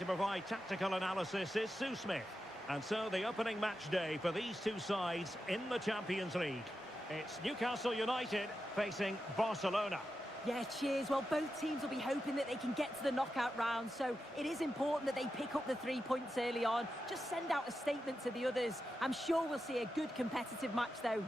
to provide tactical analysis is Sue Smith. And so the opening match day for these two sides in the Champions League. It's Newcastle United facing Barcelona. Yeah, cheers. Well, both teams will be hoping that they can get to the knockout round, so it is important that they pick up the 3 points early on. Just send out a statement to the others. I'm sure we'll see a good competitive match, though.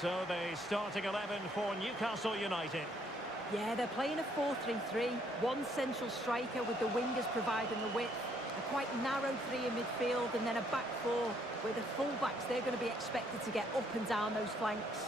So the starting 11 for Newcastle United. Yeah, they're playing a 4-3-3. One central striker with the wingers providing the width. A quite narrow three in midfield and then a back four where the full-backs, they're going to be expected to get up and down those flanks.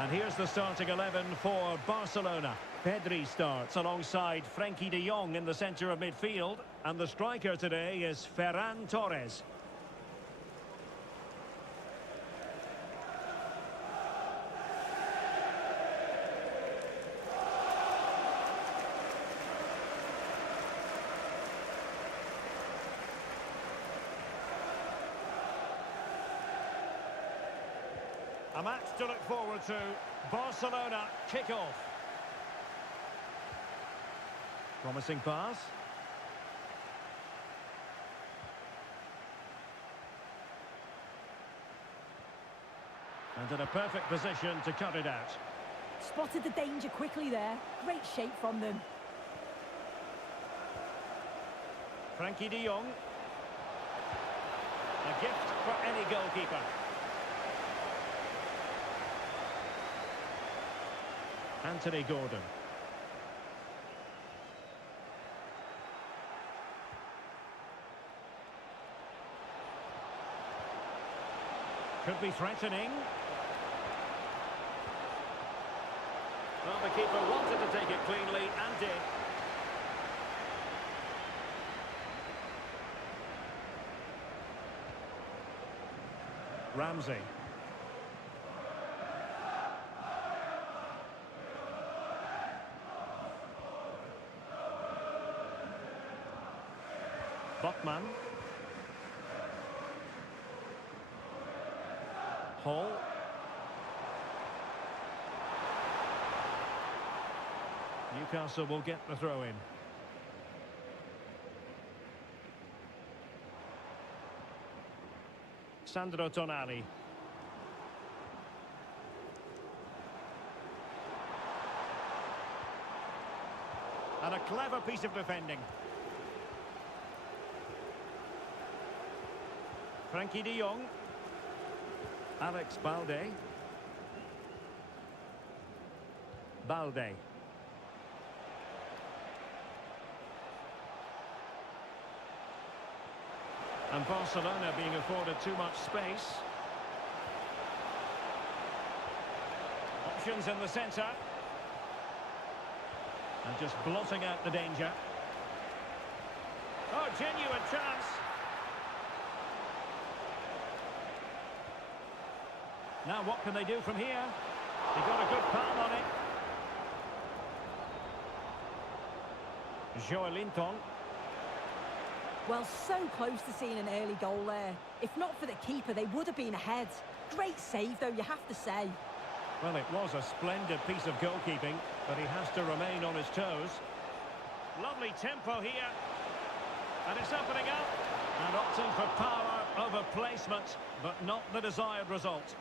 And here's the starting 11 for Barcelona. Pedri starts alongside Frenkie de Jong in the centre of midfield. And the striker today is Ferran Torres. A match to look forward to. Barcelona kick-off. Promising pass. And in a perfect position to cut it out. Spotted the danger quickly there. Great shape from them. Frenkie de Jong. A gift for any goalkeeper. Anthony Gordon. Could be threatening. Well, the keeper wanted to take it cleanly and did. Ramsey. Botman. Hall. Newcastle will get the throw in. Sandro Tonali. And a clever piece of defending. Frenkie de Jong. Alex Balde. Balde. And Barcelona being afforded too much space. Options in the centre. And just blotting out the danger. Oh, genuine chance. Now what can they do from here? They got a good palm on it. Joelinton. Well, so close to seeing an early goal there. If not for the keeper, they would have been ahead. Great save, though, you have to say. Well, it was a splendid piece of goalkeeping, but he has to remain on his toes. Lovely tempo here. And it's opening up. And opting for power over placement, but not the desired result.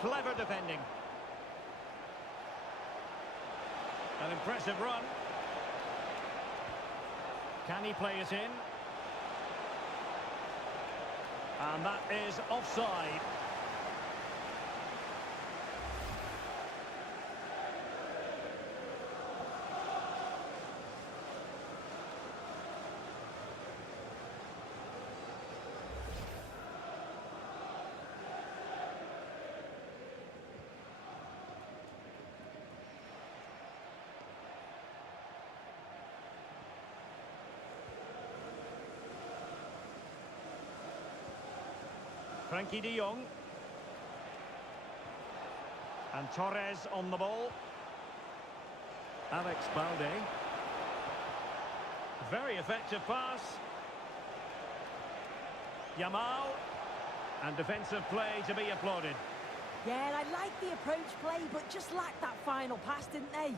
Clever defending. An impressive run. Can he play it in? And that is offside. Frankie de Jong. And Torres on the ball. Alex Balde. Very effective pass. Yamal. And defensive play to be applauded. Yeah, I like the approach play, but just lacked that final pass, didn't they?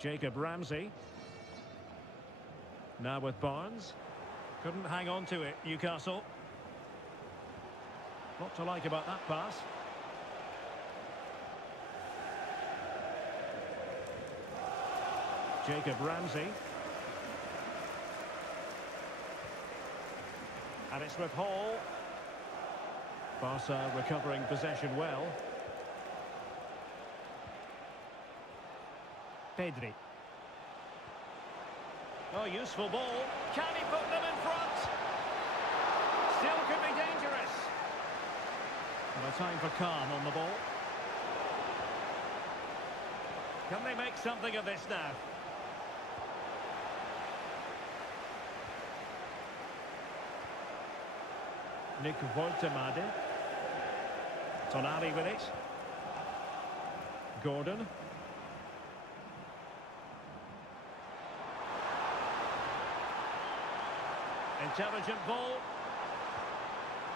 Jacob Ramsey. Now with Barnes. Couldn't hang on to it, Newcastle. What to like about that pass? Jacob Ramsey. And it's with Hall. Barca recovering possession well. Pedri. Oh, useful ball. Can he put them in front? Still could be dangerous. And a time for calm on the ball. Can they make something of this now? Nick Woltemade. Tonali with it. Gordon. Intelligent ball.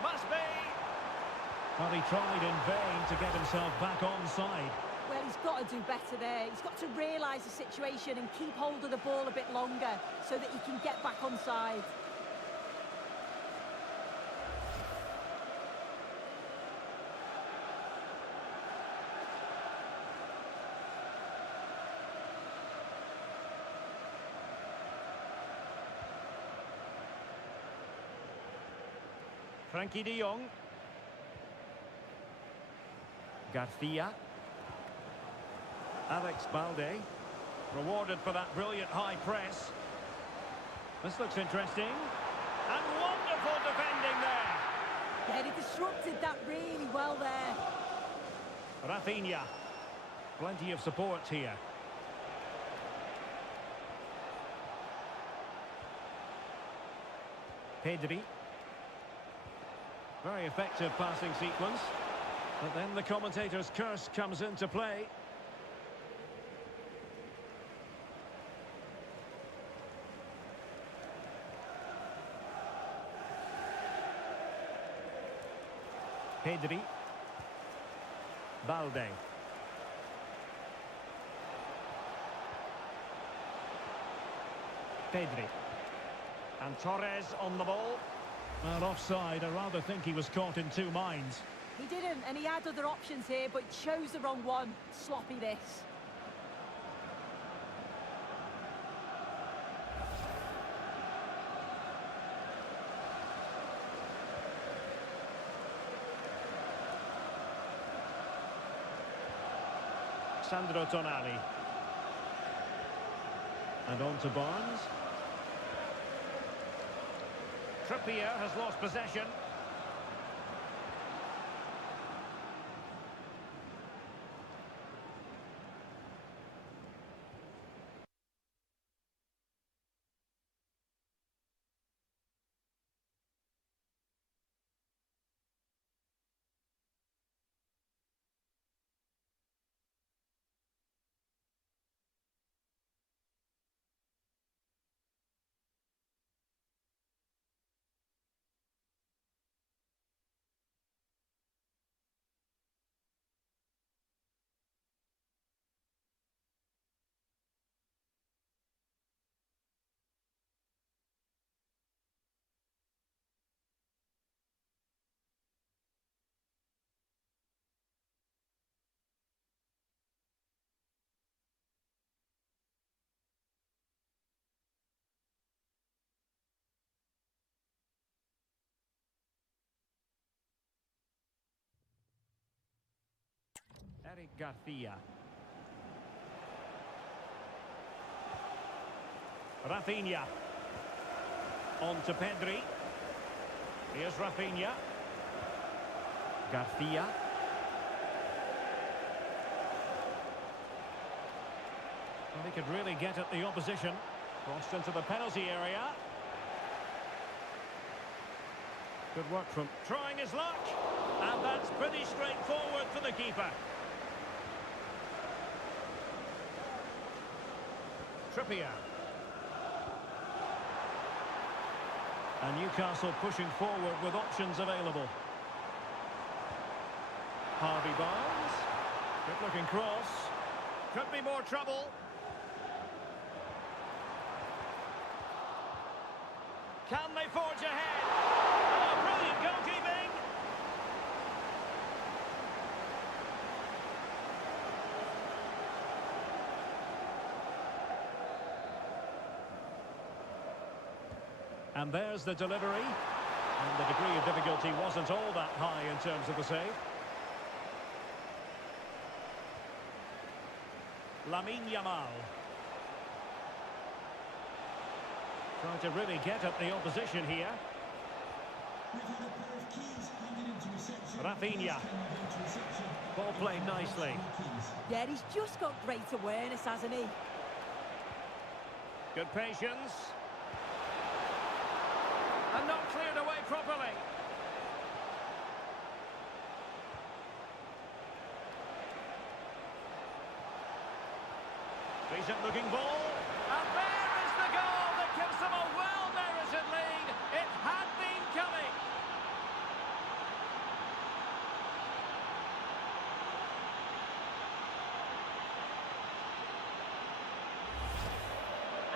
Must be. Well, he tried in vain to get himself back onside. Well, he's got to do better there. He's got to realise the situation and keep hold of the ball a bit longer so that he can get back onside. Frankie de Jong. Garcia. Alex Balde. Rewarded for that brilliant high press. This looks interesting. And wonderful defending there. Yeah, he disrupted that really well there. Rafinha. Plenty of support here. Pedri. Very effective passing sequence. But then the commentator's curse comes into play. Pedri. Balde. Pedri. And Torres on the ball. Well, offside. I rather think he was caught in two minds. He didn't, and he had other options here, but chose the wrong one. Sloppy this. Sandro Tonali. And on to Barnes. Trippier has lost possession. Eric Garcia. Rafinha. On to Pedri. Here's Rafinha. Garcia. Well, he could really get at the opposition. Crossed into the penalty area. Good work from trying his luck. And that's pretty straightforward for the keeper. Trippier. And Newcastle pushing forward with options available. Harvey Barnes. Good looking cross. Could be more trouble. Can they forge ahead? Oh, brilliant goalkeeping! And there's the delivery. And the degree of difficulty wasn't all that high in terms of the save. Lamine Yamal. Trying to really get at the opposition here. Rafinha. Ball played nicely. Yeah, he's just got great awareness, hasn't he? Good patience. And not cleared away properly. Decent looking ball. And there is the goal that gives them a well-merited lead. It had been coming.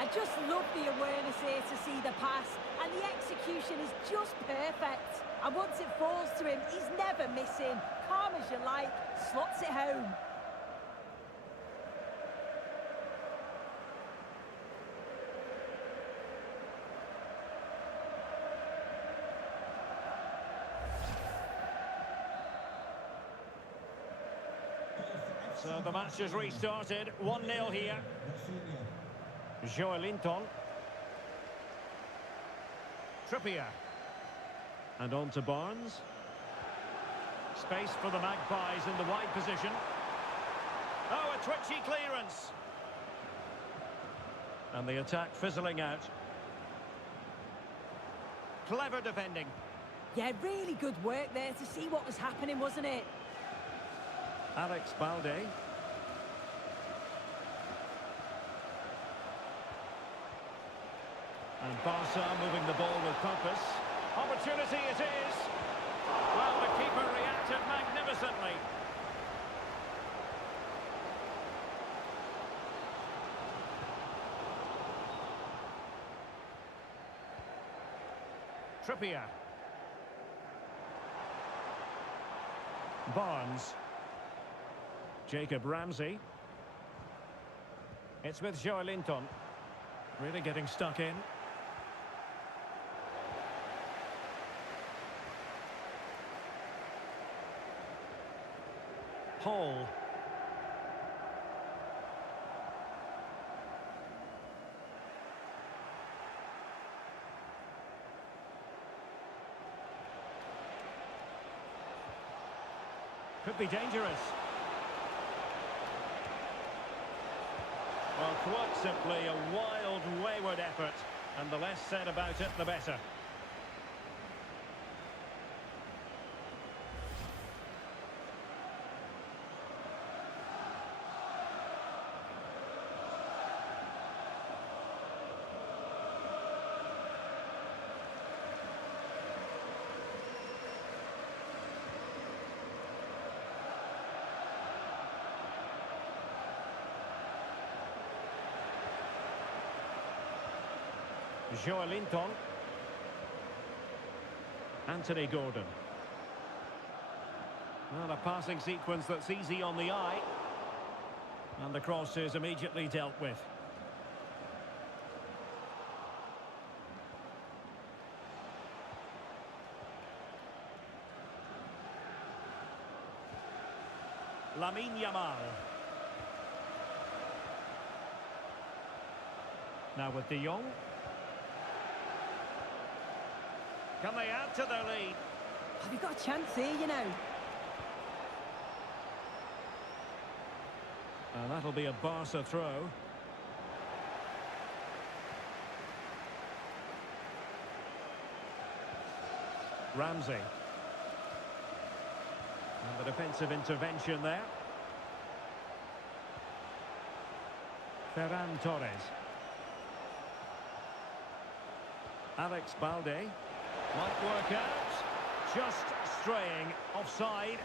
I just love the awareness here to see the pass, and the execution is just perfect. And once it falls to him, he's never missing. Calm as you like, slots it home. So the match has restarted. 1-0 here. Joelinton. Trippier. And on to Barnes. Space for the Magpies in the wide position. Oh, a twitchy clearance. And the attack fizzling out. Clever defending. Yeah, really good work there to see what was happening, wasn't it? Alex Balde. And Barca moving the ball with purpose. Opportunity it is. Well, the keeper reacted magnificently. Trippier. Barnes. Jacob Ramsey. It's with Joelinton. Really getting stuck in. Hall. Could be dangerous. Well, quite simply a wild, wayward effort. And the less said about it, the better. Joelinton. Anthony Gordon. Well, a passing sequence that's easy on the eye. And the cross is immediately dealt with. Lamine Yamal. Now with De Jong. Can they add to their lead? Have you got a chance here, you know? And that'll be a Barca throw. Ramsey. And the defensive intervention there. Ferran Torres. Alex Balde. Might work out. Just straying offside.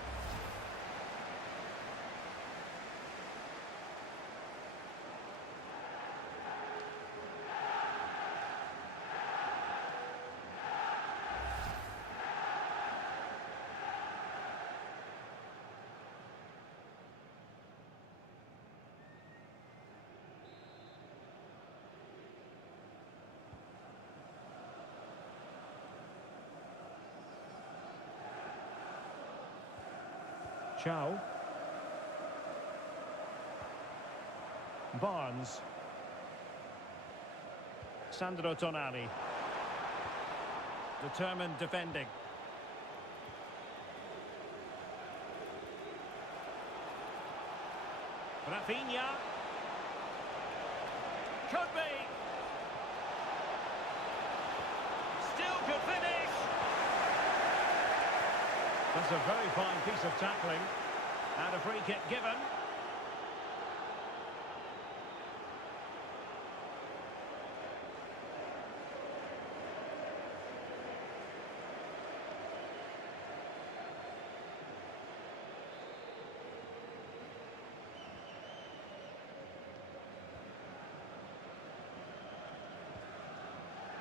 Chow. Barnes. Sandro Tonali. Determined defending. Rafinha. Could be. Still could finish. That's a very fine piece of tackling. And a free kick given.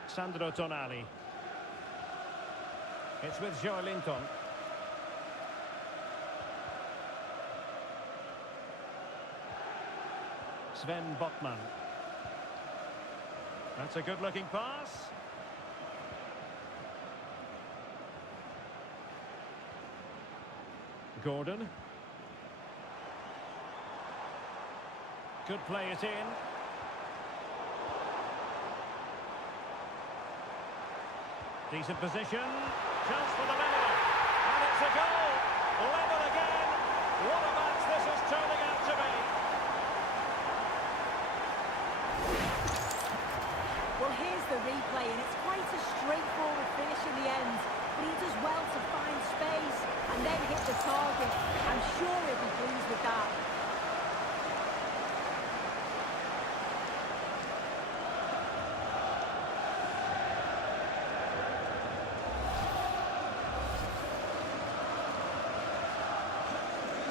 Sandro Tonali. It's with Joelinton. Sven Botman. That's a good-looking pass. Gordon. Could play it in. Decent position. Chance for the level. And it's a goal. Level again. What a match this is turning out to be. Well, here's the replay, and it's quite a straightforward finish in the end. But he does well to find space and then hit the target. I'm sure he'll be pleased with that.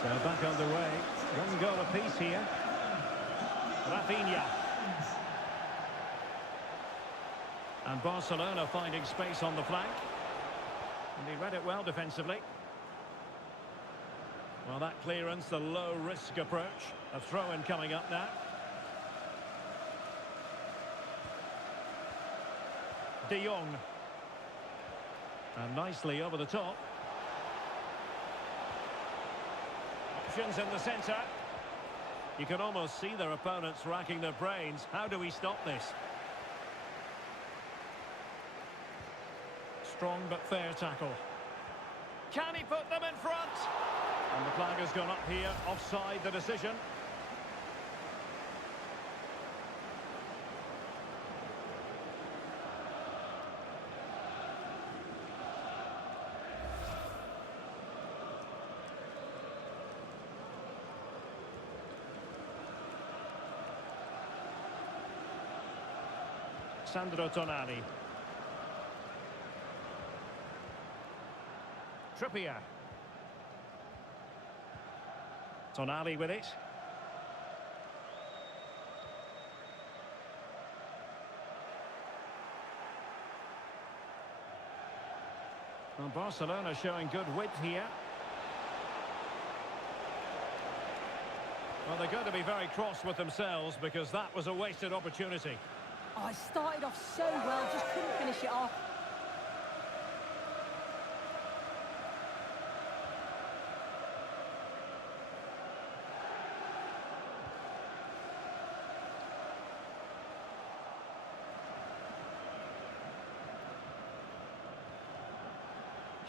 So back underway. One goal apiece here. Rafinha. And Barcelona finding space on the flank. And he read it well defensively. Well, that clearance, the low-risk approach. A throw-in coming up now. De Jong. And nicely over the top. Options in the centre. You can almost see their opponents racking their brains. How do we stop this? Strong but fair tackle. Can he put them in front? And the flag has gone up here, offside the decision. Sandro Tonali. Trippier. Tonali with it. Well, Barcelona showing good width here. Well, they're going to be very cross with themselves because that was a wasted opportunity. Oh, it started off so well, just couldn't finish it off.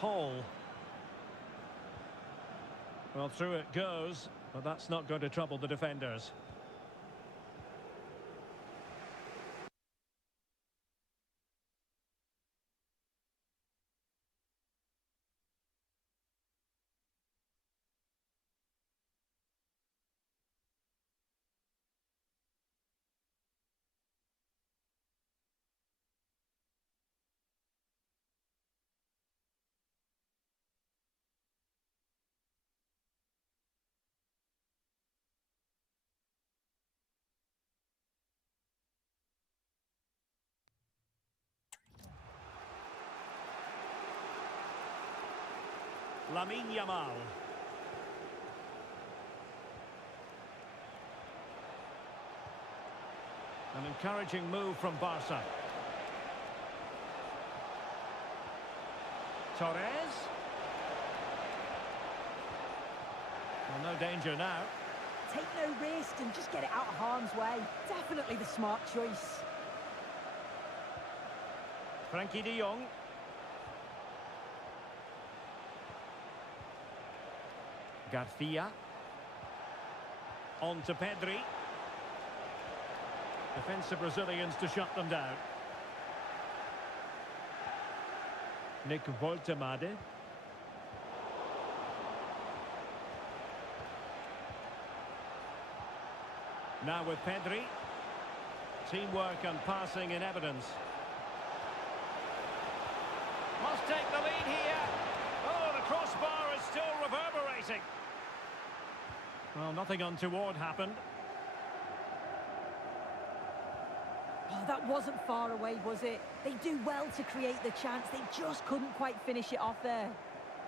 hole. Well, through it goes, but that's not going to trouble the defenders. Lamine Yamal. An encouraging move from Barca. Torres. Well, no danger now. Take no risk and just get it out of harm's way. Definitely the smart choice. Frankie de Jong. Garcia. On to Pedri. Defensive Brazilians to shut them down. Nick Woltemade. Now with Pedri. Teamwork and passing in evidence. Must take the lead here. Oh, the crossbar is still reverberating. Well, nothing untoward happened. Oh, that wasn't far away, was it? They do well to create the chance. They just couldn't quite finish it off there.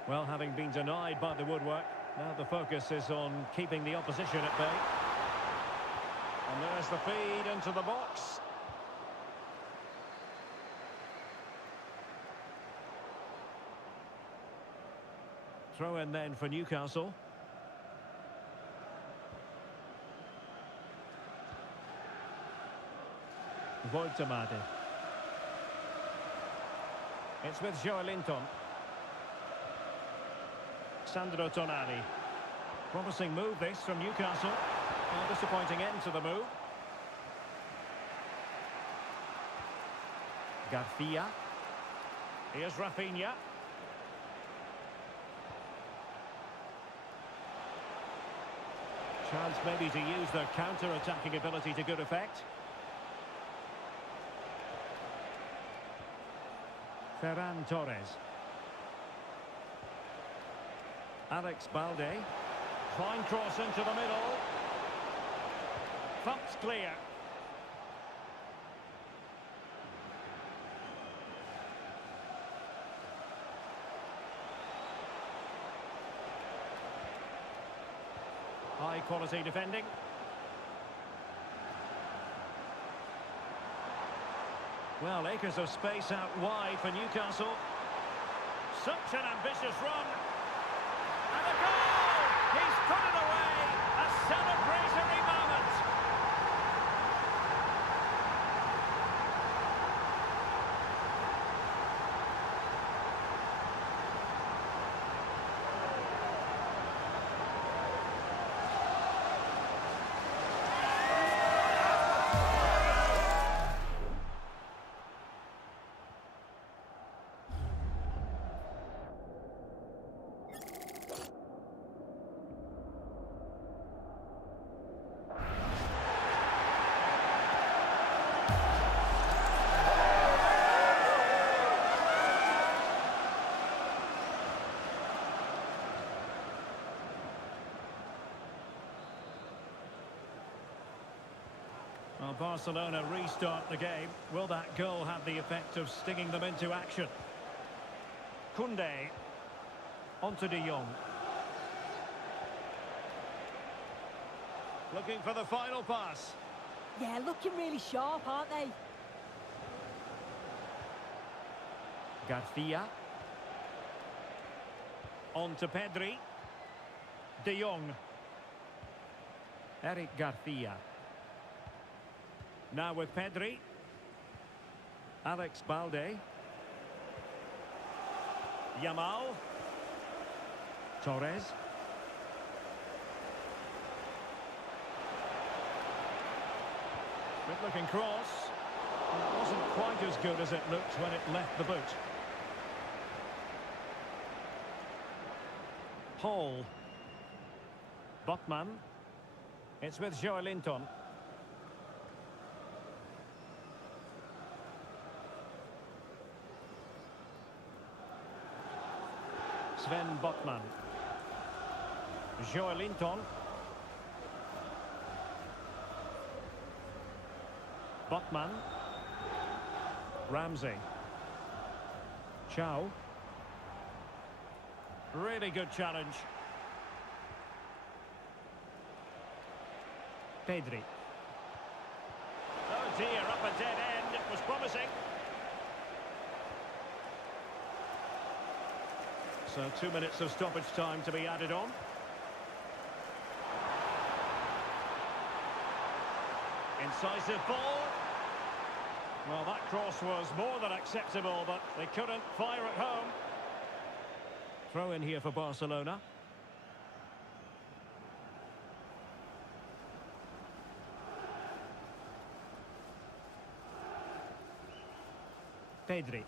Well, having been denied by the woodwork, now the focus is on keeping the opposition at bay. And there's the feed into the box. Throw in then for Newcastle. Woltemade. It's with Joelinton. Sandro Tonali. Promising move this from Newcastle. A disappointing end to the move. Garcia. Here's Rafinha. Chance maybe to use their counter-attacking ability to good effect. Ferran Torres. Alex Balde. Fine cross into the middle. Thumps clear. High quality defending. Well, acres of space out wide for Newcastle. Such an ambitious run. And a goal! He's put it away! A celebratory moment! Well, Barcelona restart the game. Will that goal have the effect of stinging them into action? Koundé. Onto de Jong. Looking for the final pass. Yeah, looking really sharp, aren't they? Garcia. On to Pedri. De Jong. Eric Garcia. Now with Pedri. Alex Balde. Yamal. Torres. Good looking cross. It wasn't quite as good as it looked when it left the boot. Hall. Botman. It's with Joelinton. Sven Botman. Joelinton. Botman. Ramsey. Chow. Really good challenge. Pedri. Oh dear, up a dead end. It was promising. So 2 minutes of stoppage time to be added on. Incisive ball. Well, that cross was more than acceptable, but they couldn't fire at home. Throw in here for Barcelona. Pedri.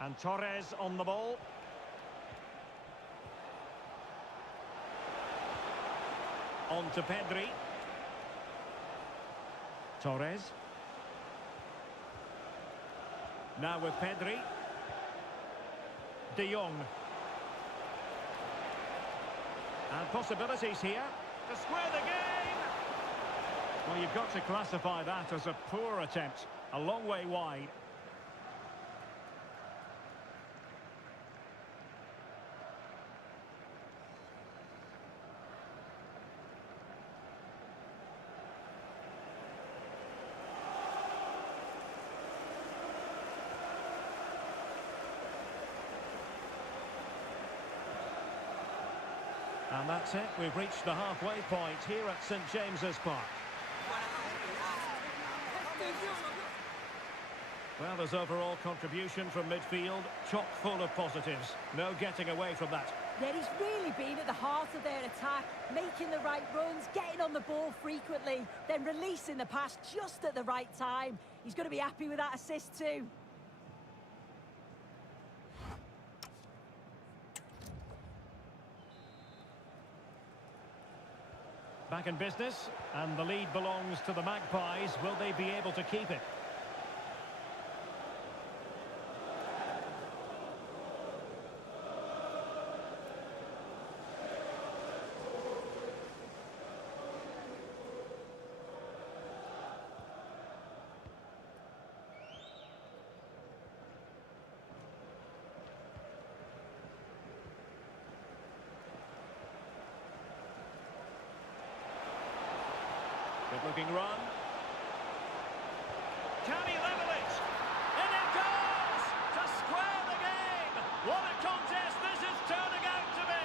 And Torres on the ball. On to Pedri. Torres. Now with Pedri. De Jong. And possibilities here to square the game. Well, you've got to classify that as a poor attempt. A long way wide. And that's it. We've reached the halfway point here at St James's Park. Well, there's overall contribution from midfield, chock full of positives. No getting away from that. Yeah, he's really been at the heart of their attack, making the right runs, getting on the ball frequently, then releasing the pass just at the right time. He's going to be happy with that assist too. Back in business, and the lead belongs to the Magpies. Will they be able to keep it? Good-looking run. Can he level it? And it goes! To square the game! What a contest this is turning out to be!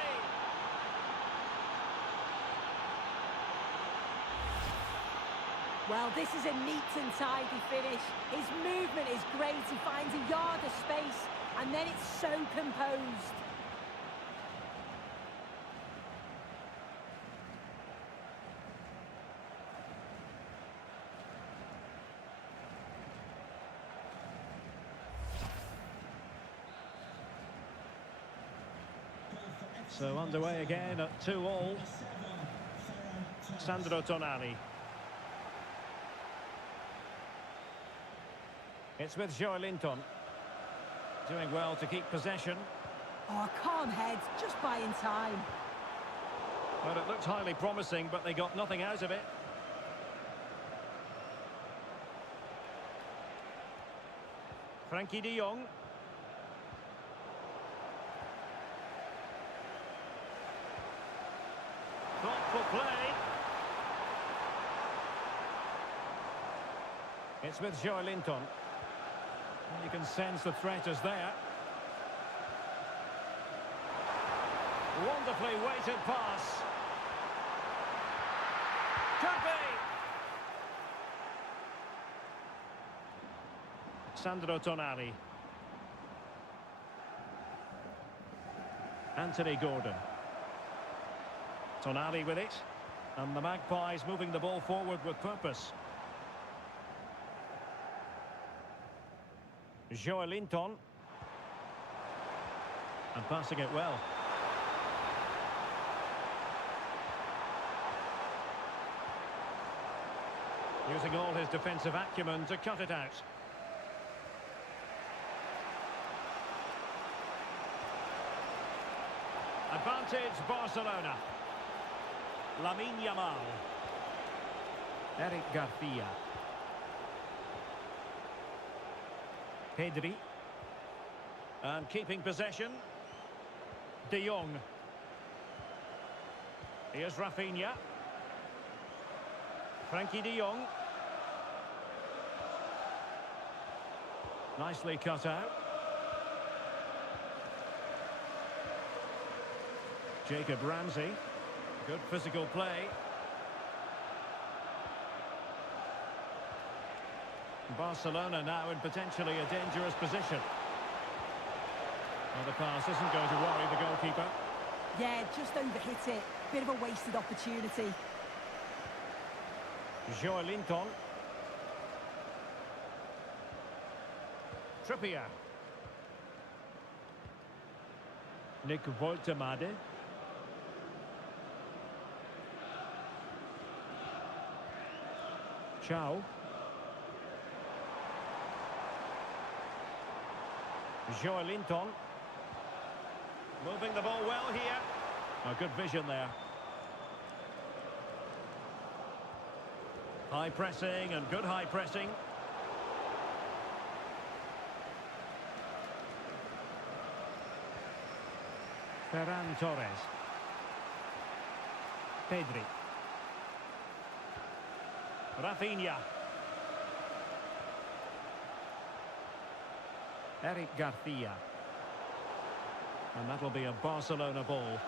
Well, this is a neat and tidy finish. His movement is great. He finds a yard of space, and then it's so composed. So underway again at 2-2. Sandro Tonali. It's with Joelinton. Doing well to keep possession. Oh, calm head, just buying time. Well, it looked highly promising, but they got nothing out of it. Frankie de Jong. Thoughtful play. It's with Joelinton. And you can sense the threat is there. Wonderfully weighted pass. Could be. Sandro Tonali. Anthony Gordon. Tonali with it. And the Magpies moving the ball forward with purpose. Joelinton. And passing it well. Using all his defensive acumen to cut it out. Advantage Barcelona. Lamine Yamal. Eric Garcia. Pedri. And keeping possession. De Jong. Here's Rafinha. Frankie de Jong. Nicely cut out. Jacob Ramsey. Good physical play. Barcelona now in potentially a dangerous position. Well, the pass isn't going to worry the goalkeeper. Yeah, just overhit it. Bit of a wasted opportunity. Joelinton. Trippier. Nick Woltemade. Chow. Joelinton. Moving the ball well here. A good vision there. High pressing and good high pressing. Ferran Torres. Pedri. Rafinha. Eric Garcia. And that'll be a Barcelona ball.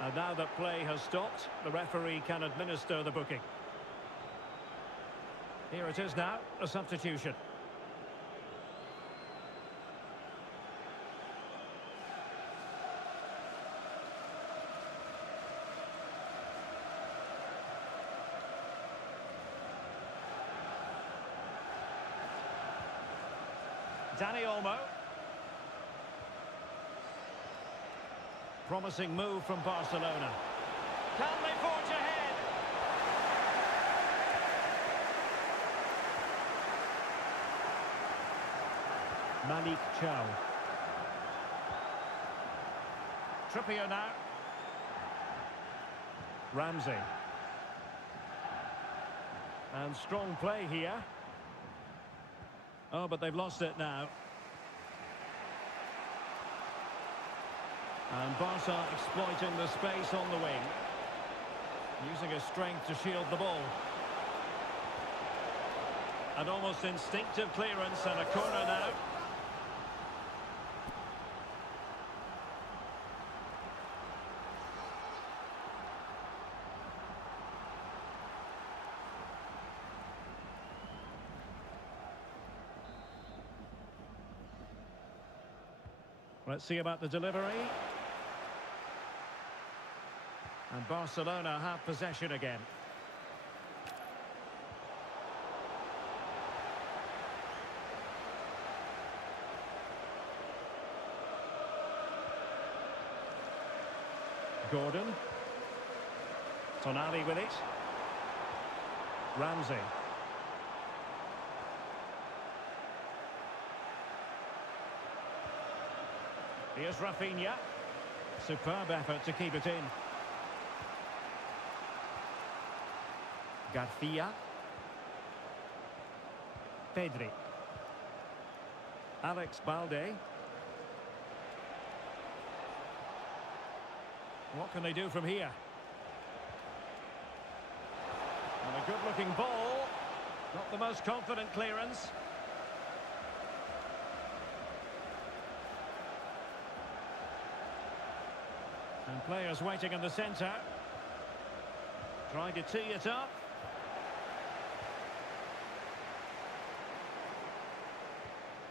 And now that play has stopped, the referee can administer the booking. Here it is now, a substitution. Dani Olmo. Promising move from Barcelona. Can they forge ahead? Malik Chow. Trippier now. Ramsey. And strong play here. Oh, but they've lost it now. And Barca exploiting the space on the wing. Using his strength to shield the ball. An almost instinctive clearance and a corner now. Let's see about the delivery. And Barcelona have possession again. Gordon. Tonali with it. Ramsey. Here's Rafinha. Superb effort to keep it in. Garcia. Pedri. Alex Balde. What can they do from here? And a good-looking ball. Not the most confident clearance. And players waiting in the centre. Trying to tee it up.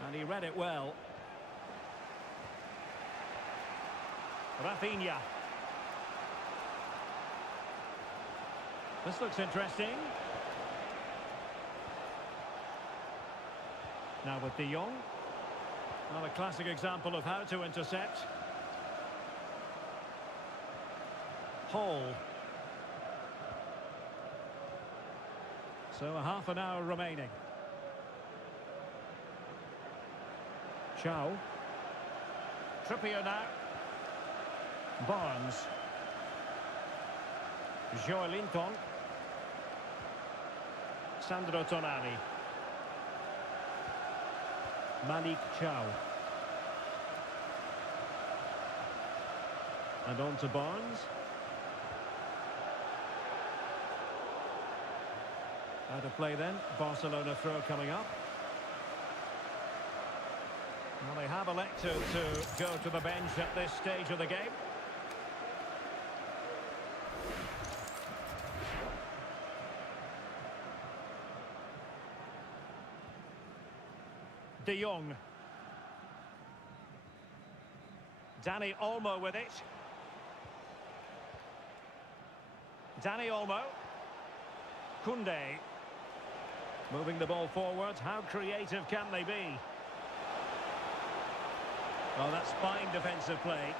And he read it well. Rafinha. This looks interesting. Now with De Jong. Well, a classic example of how to intercept. Hall. So a half an hour remaining. Chow. Trippier now. Barnes. Joelinton. Sandro Tonali. Malik Chow. And on to Barnes. Out of play then. Barcelona throw coming up. Well, they have elected to go to the bench at this stage of the game. De Jong. Dani Olmo with it. Dani Olmo. Koundé. Moving the ball forward. How creative can they be? Well, that's fine defensive play.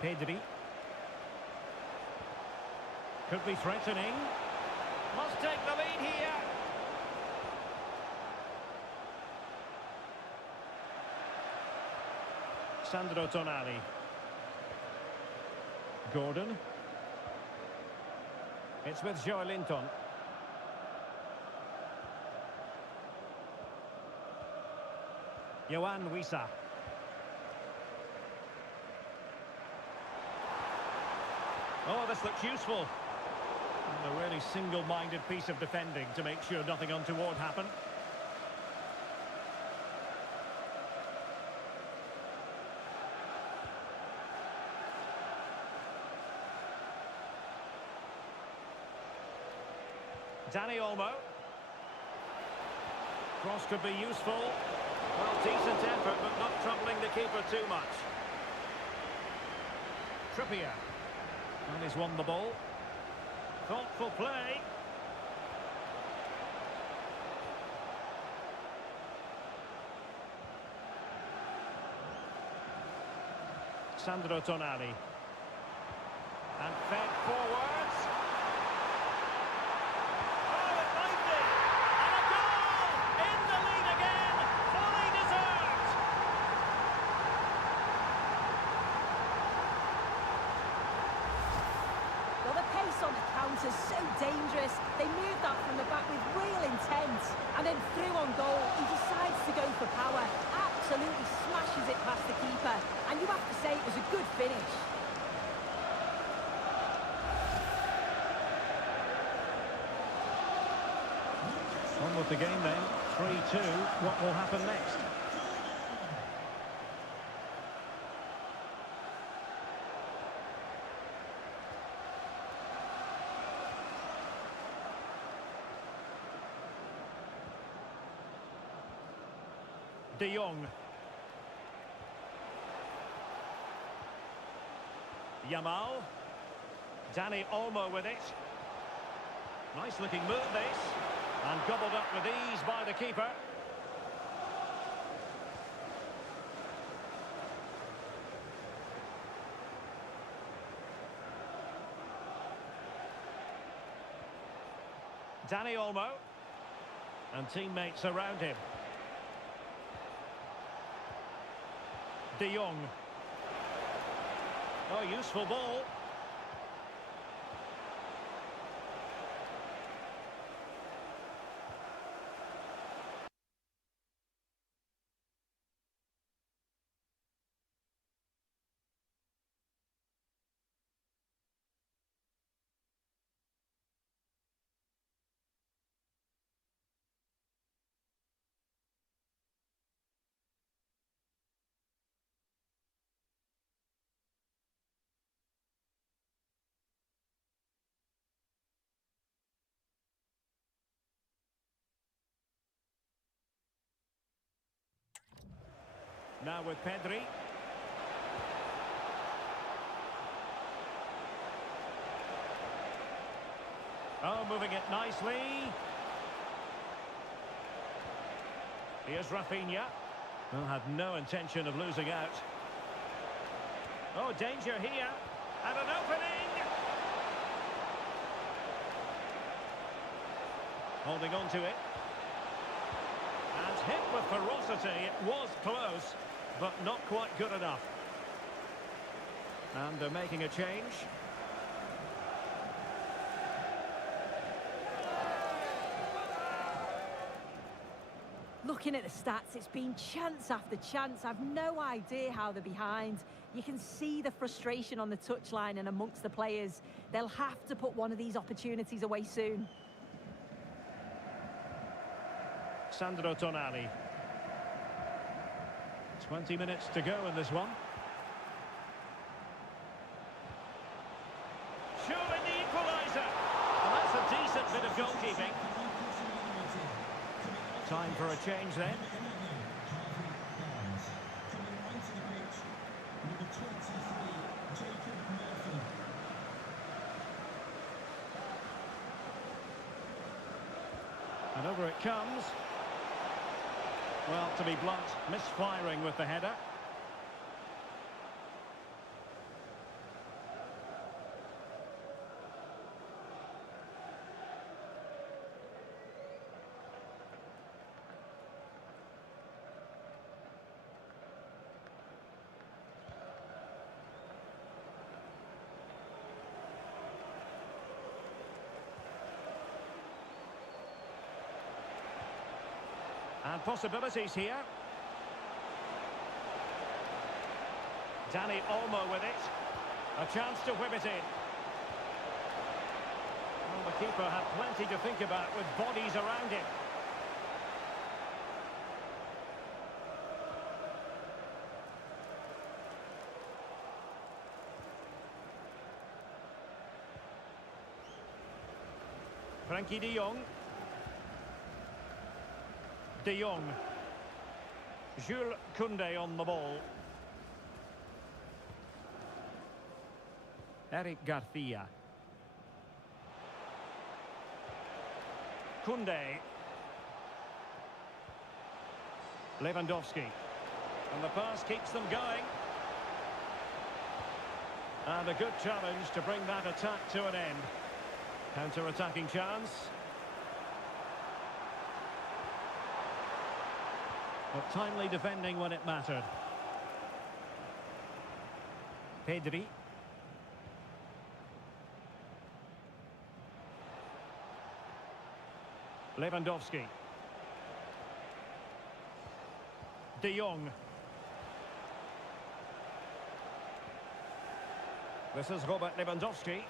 Pedri. Could be threatening. Must take the lead here. Sandro Tonali. Gordon. It's with Joelinton. Yohan Wissa. Oh, this looks useful. And a really single-minded piece of defending to make sure nothing untoward happened. Dani Olmo. Cross could be useful. Well, decent effort, but not troubling the keeper too much. Trippier. And he's won the ball. Thoughtful play. Sandro Tonali. And fed forwards. On the counter, so dangerous. They moved that from the back with real intent, and then through on goal, he decides to go for power, absolutely smashes it past the keeper, and you have to say it was a good finish. On with the game then, 3-2. What will happen next? De Jong. Yamal. Dani Olmo with it. Nice looking move this. And gobbled up with ease by the keeper. Dani Olmo. And teammates around him. De Jong. Oh, useful ball. Now with Pedri. Oh, moving it nicely. Here's Rafinha. Well, had no intention of losing out. Oh, danger here. And an opening. Holding on to it. And hit with ferocity. It was close, but not quite good enough. And they're making a change. Looking at the stats, it's been chance after chance. I've no idea how they're behind. You can see the frustration on the touchline and amongst the players. They'll have to put one of these opportunities away soon. Sandro Tonali. 20 minutes to go in this one. Surely the equaliser. And that's a decent bit of goalkeeping. Time for a change then. And over it comes. Well, to be blunt, misfiring with the header. And possibilities here. Dani Olmo with it. A chance to whip it in. Well, the keeper had plenty to think about with bodies around him. Frankie de Jong. De Jong. Jules Koundé on the ball. Eric Garcia. Koundé. Lewandowski. And the pass keeps them going. And a good challenge to bring that attack to an end. Counter-attacking chance. But timely defending when it mattered. Pedri. Lewandowski. De Jong. This is Robert Lewandowski.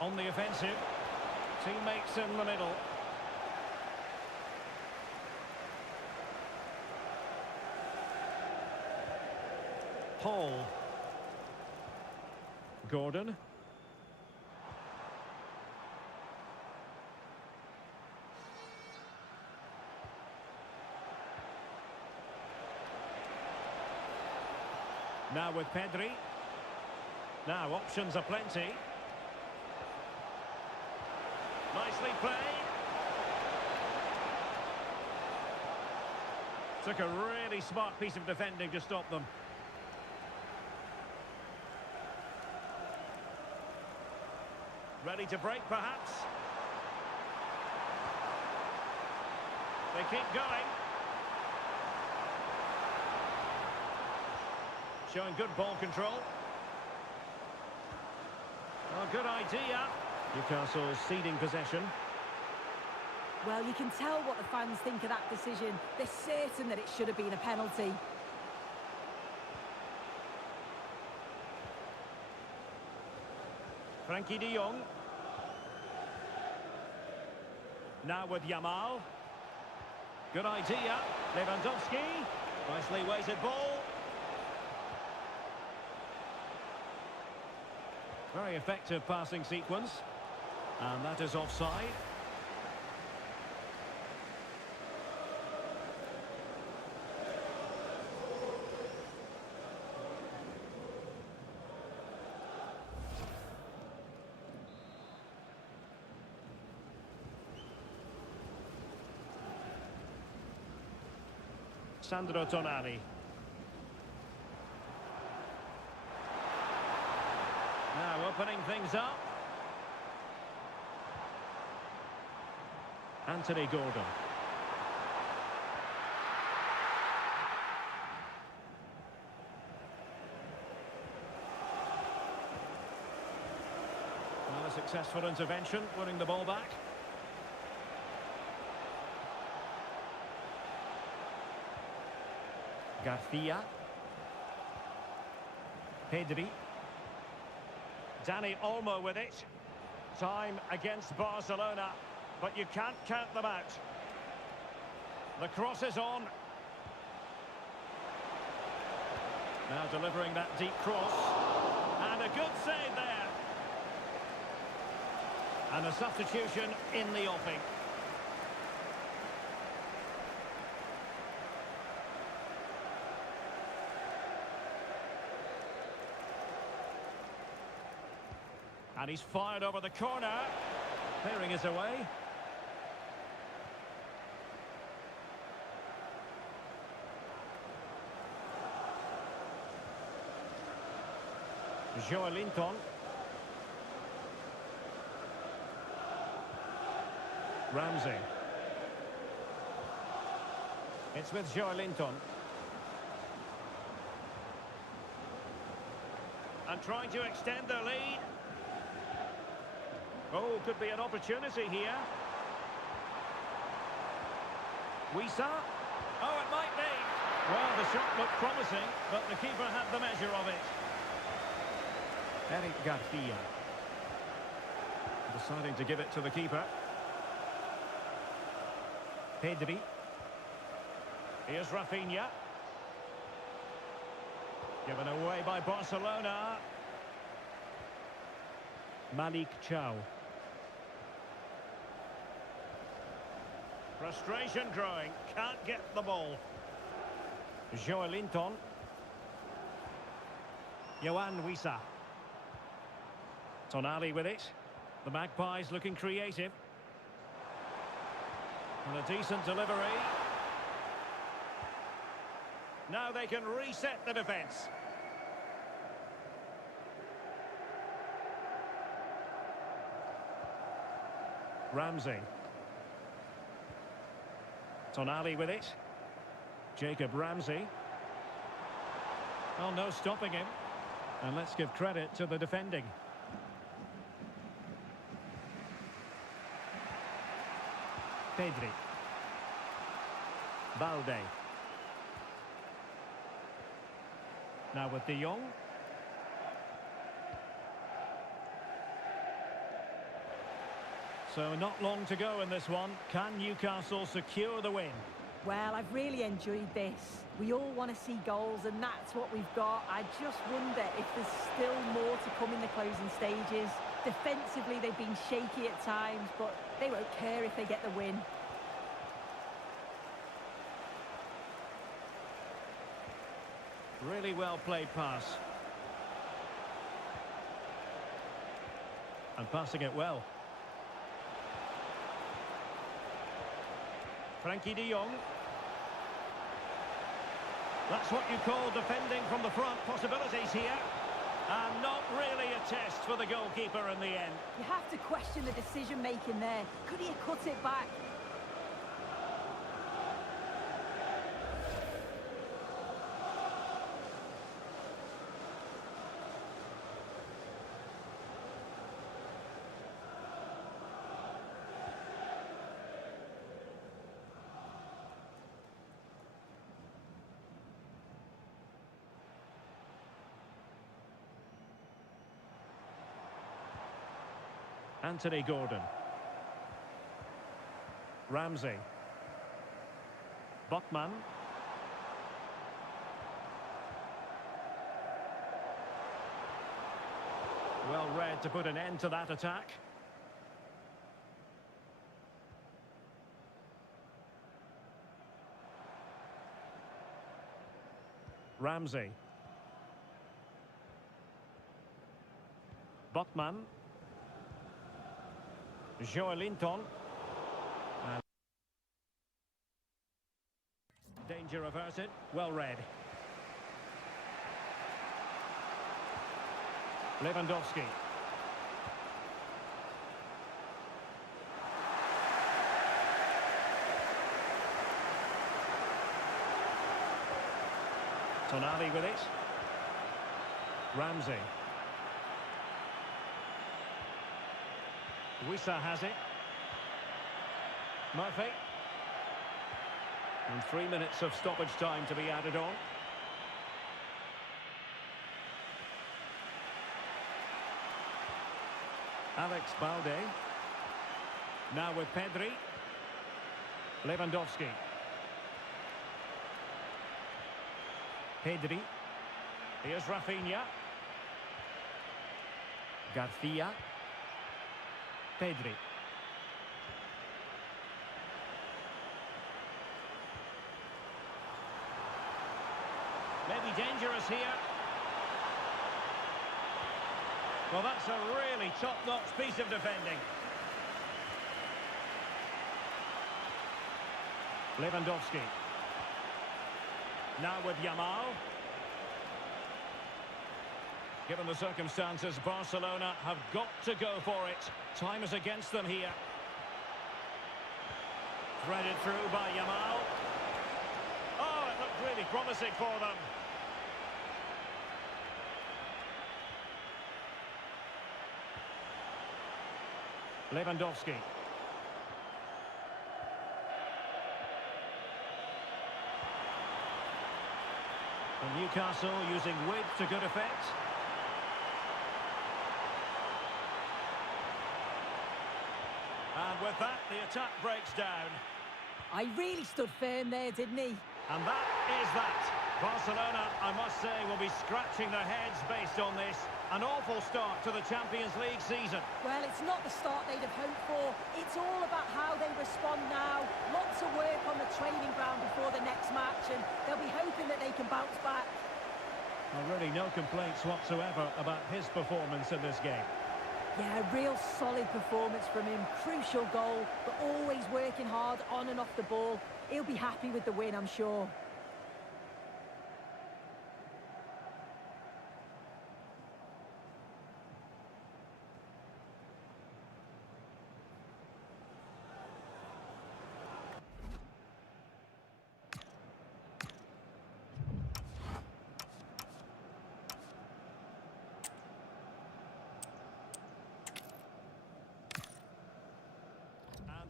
On the offensive. Teammates in the middle. Paul. Gordon. Now with Pedri. Now options are plenty. Nicely played. Took a really smart piece of defending to stop them. Ready to break, perhaps. They keep going. Showing good ball control. Oh, good idea. Newcastle ceding possession. Well, you can tell what the fans think of that decision. They're certain that it should have been a penalty. Frankie de Jong. Now with Yamal. Good idea. Lewandowski. Nicely weighted ball. Very effective passing sequence. And that is offside. Sandro Tonali. Now opening things up. Anthony Gordon. Well, a successful intervention, winning the ball back. Garcia. Pedri. Dani Olmo with it. Time against Barcelona, but you can't count them out. The cross is on. Now delivering that deep cross. And a good save there. And a substitution in the offing. And he's fired over the corner. Clearing is away. Joelinton. Ramsey. It's with Joelinton. And trying to extend their lead. Oh, could be an opportunity here. Wisa. Oh, it might be. Well, the shot looked promising, but the keeper had the measure of it. Eric Garcia. Deciding to give it to the keeper. Pedri. Here's Rafinha. Given away by Barcelona. Malik Chow. Frustration growing, can't get the ball. Joelinton. Yohan Wissa. Tonali with it. The Magpies looking creative. And a decent delivery. Now they can reset the defence. Ramsey. Tonali with it. Jacob Ramsey. Well, no stopping him. And let's give credit to the defending. Pedri. Balde. Now with De Jong. So not long to go in this one. Can Newcastle secure the win? Well, I've really enjoyed this. We all want to see goals, and that's what we've got. I just wonder if there's still more to come in the closing stages. Defensively, they've been shaky at times, but they won't care if they get the win. Really well played pass. And passing it well. Frankie de Jong. That's what you call defending from the front. Possibilities here. And not really a test for the goalkeeper in the end. You have to question the decision-making there. Could he have cut it back? Anthony Gordon. Ramsey. Botman. Well read to put an end to that attack. Ramsey. Botman. Joelinton. And Danger averted. Well read. Lewandowski. Tonali with it. Ramsey. Wissa has it. Murphy. And 3 minutes of stoppage time to be added on. Alex Balde. Now with Pedri. Lewandowski. Pedri. Here's Rafinha. Garcia. Pedri. Maybe dangerous here. Well, that's a really top-notch piece of defending. Lewandowski. Now with Yamal. Given the circumstances, Barcelona have got to go for it. Time is against them here. Threaded through by Yamal. Oh, it looked really promising for them. Lewandowski. And Newcastle using width to good effect. And with that, the attack breaks down. I really stood firm there, didn't he? And that is that. Barcelona, I must say, will be scratching their heads based on this. An awful start to the Champions League season. Well, it's not the start they'd have hoped for. It's all about how they respond now. Lots of work on the training ground before the next match, and they'll be hoping that they can bounce back. Well, really no complaints whatsoever about his performance in this game. Yeah, a real solid performance from him. Crucial goal, but always working hard on and off the ball. He'll be happy with the win, I'm sure.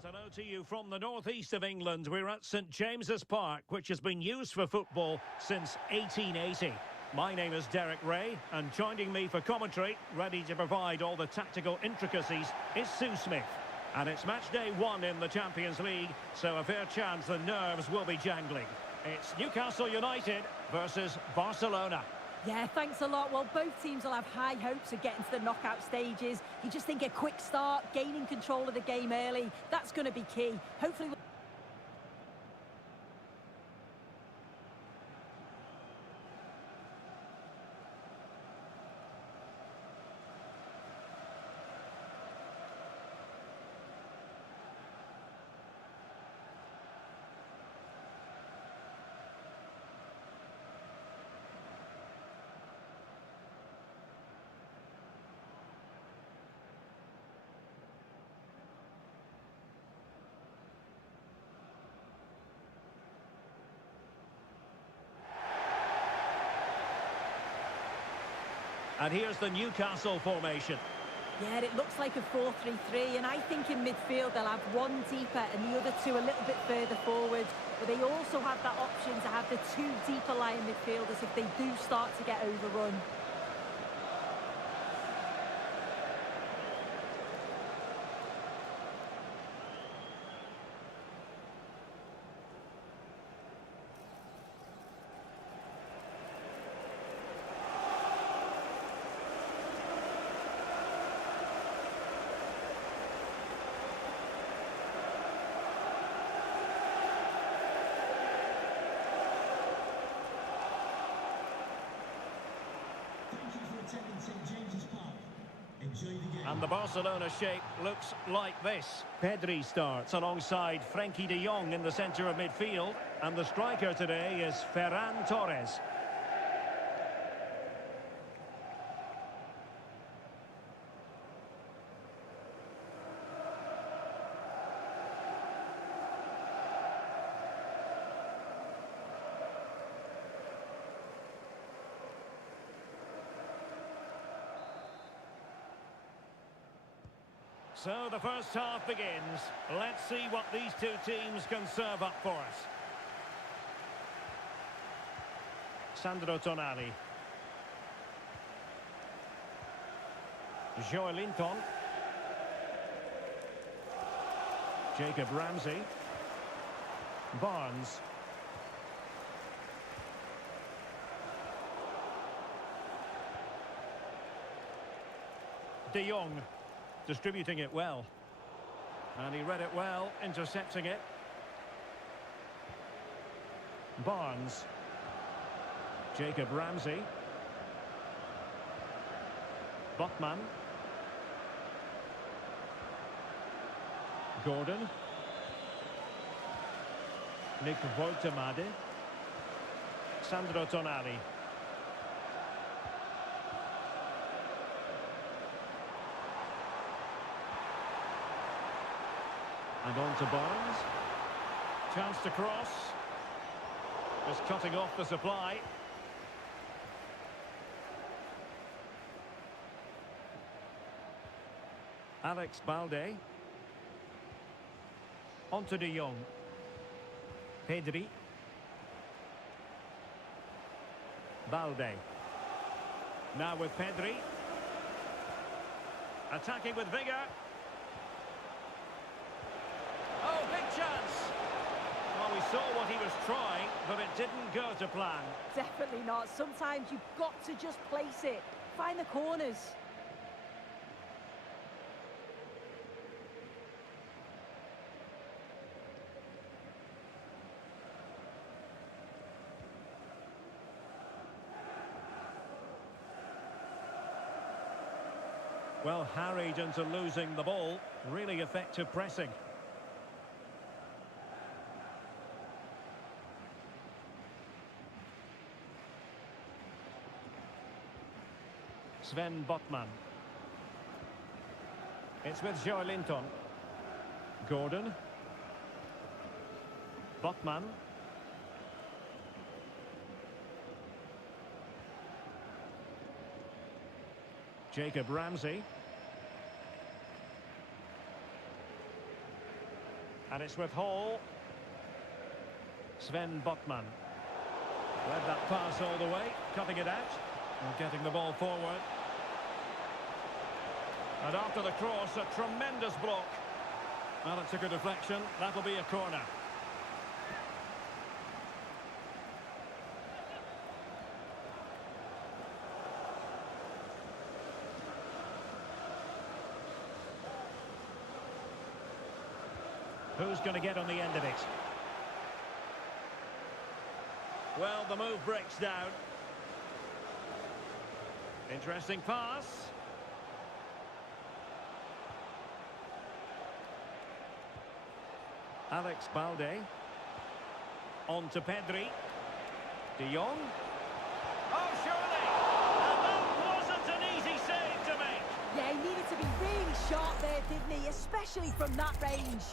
Hello to you from the northeast of England. We're at St James's Park, which has been used for football since 1880. My name is Derek Ray, and joining me for commentary, ready to provide all the tactical intricacies, is Sue Smith. And it's match day 1 in the Champions League, so a fair chance the nerves will be jangling. It's Newcastle United versus Barcelona. Yeah, thanks a lot. Well, both teams will have high hopes of getting to the knockout stages. You just think a quick start, gaining control of the game early, that's going to be key. Hopefully... And here's the Newcastle formation. Yeah, it looks like a 4-3-3, and I think in midfield they'll have one deeper and the other two a little bit further forward. But they also have that option to have the two deeper lying midfielders if they do start to get overrun. Enjoy the game. And the Barcelona shape looks like this. Pedri starts alongside Frenkie de Jong in the centre of midfield. And the striker today is Ferran Torres. So the first half begins. Let's see what these two teams can serve up for us. Sandro Tonali. Joelinton. Jacob Ramsey. Barnes. De Jong. Distributing it well. And he read it well, intercepting it. Barnes. Jacob Ramsey. Botman. Gordon. Nick Woltemade. Sandro Tonali. And on to Barnes. Chance to cross. Just cutting off the supply. Alex Balde. On to De Jong. Pedri. Balde. Now with Pedri. Attacking with vigour. Oh, big chance. Well, we saw what he was trying, but it didn't go to plan. Definitely not. Sometimes you've got to just place it. Find the corners. Well, harried into losing the ball. Really effective pressing. Sven Botman. It's with Joelinton. Gordon. Botman. Jacob Ramsey. And it's with Hall. Sven Botman. Led that pass all the way, cutting it out and getting the ball forward. And after the cross, a tremendous block. Well, it took a deflection. That'll be a corner. Who's going to get on the end of it? Well, the move breaks down. Interesting pass. Alex Balde. On to Pedri. De Jong. Oh, surely! And that wasn't an easy save to make. Yeah, he needed to be really sharp there, didn't he? Especially from that range.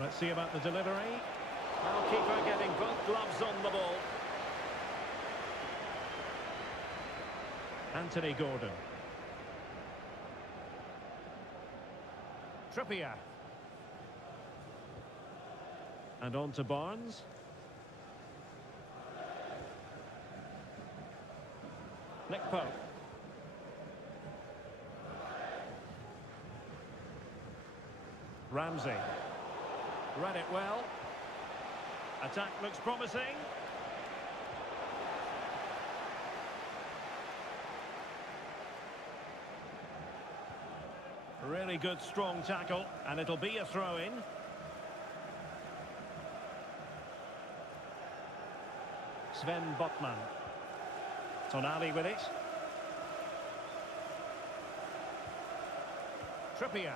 Let's see about the delivery. Well, keeper getting both gloves on the ball. Anthony Gordon. Trippier. And on to Barnes. Nick Pope. Ramsey. Read it well. Attack looks promising. Really good, strong tackle, and it'll be a throw-in. Sven Botman. Tonali with it. Trippier.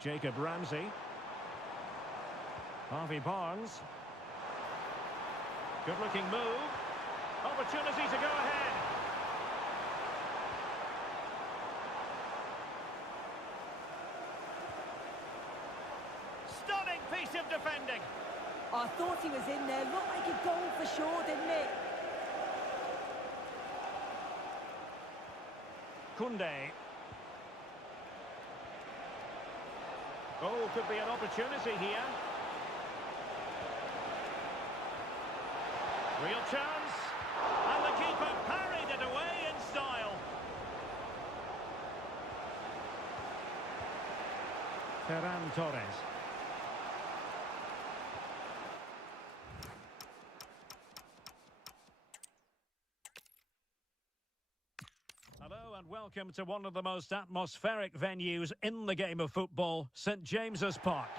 Jacob Ramsey. Harvey Barnes. Good looking move. Opportunity to go ahead. Stunning piece of defending. I thought he was in there. Looked like a goal for sure, didn't it? Koundé. Oh, could be an opportunity here. Real chance. And the keeper parried it away in style. Ferran Torres. Hello and welcome to one of the most atmospheric venues in the game of football, St James's Park.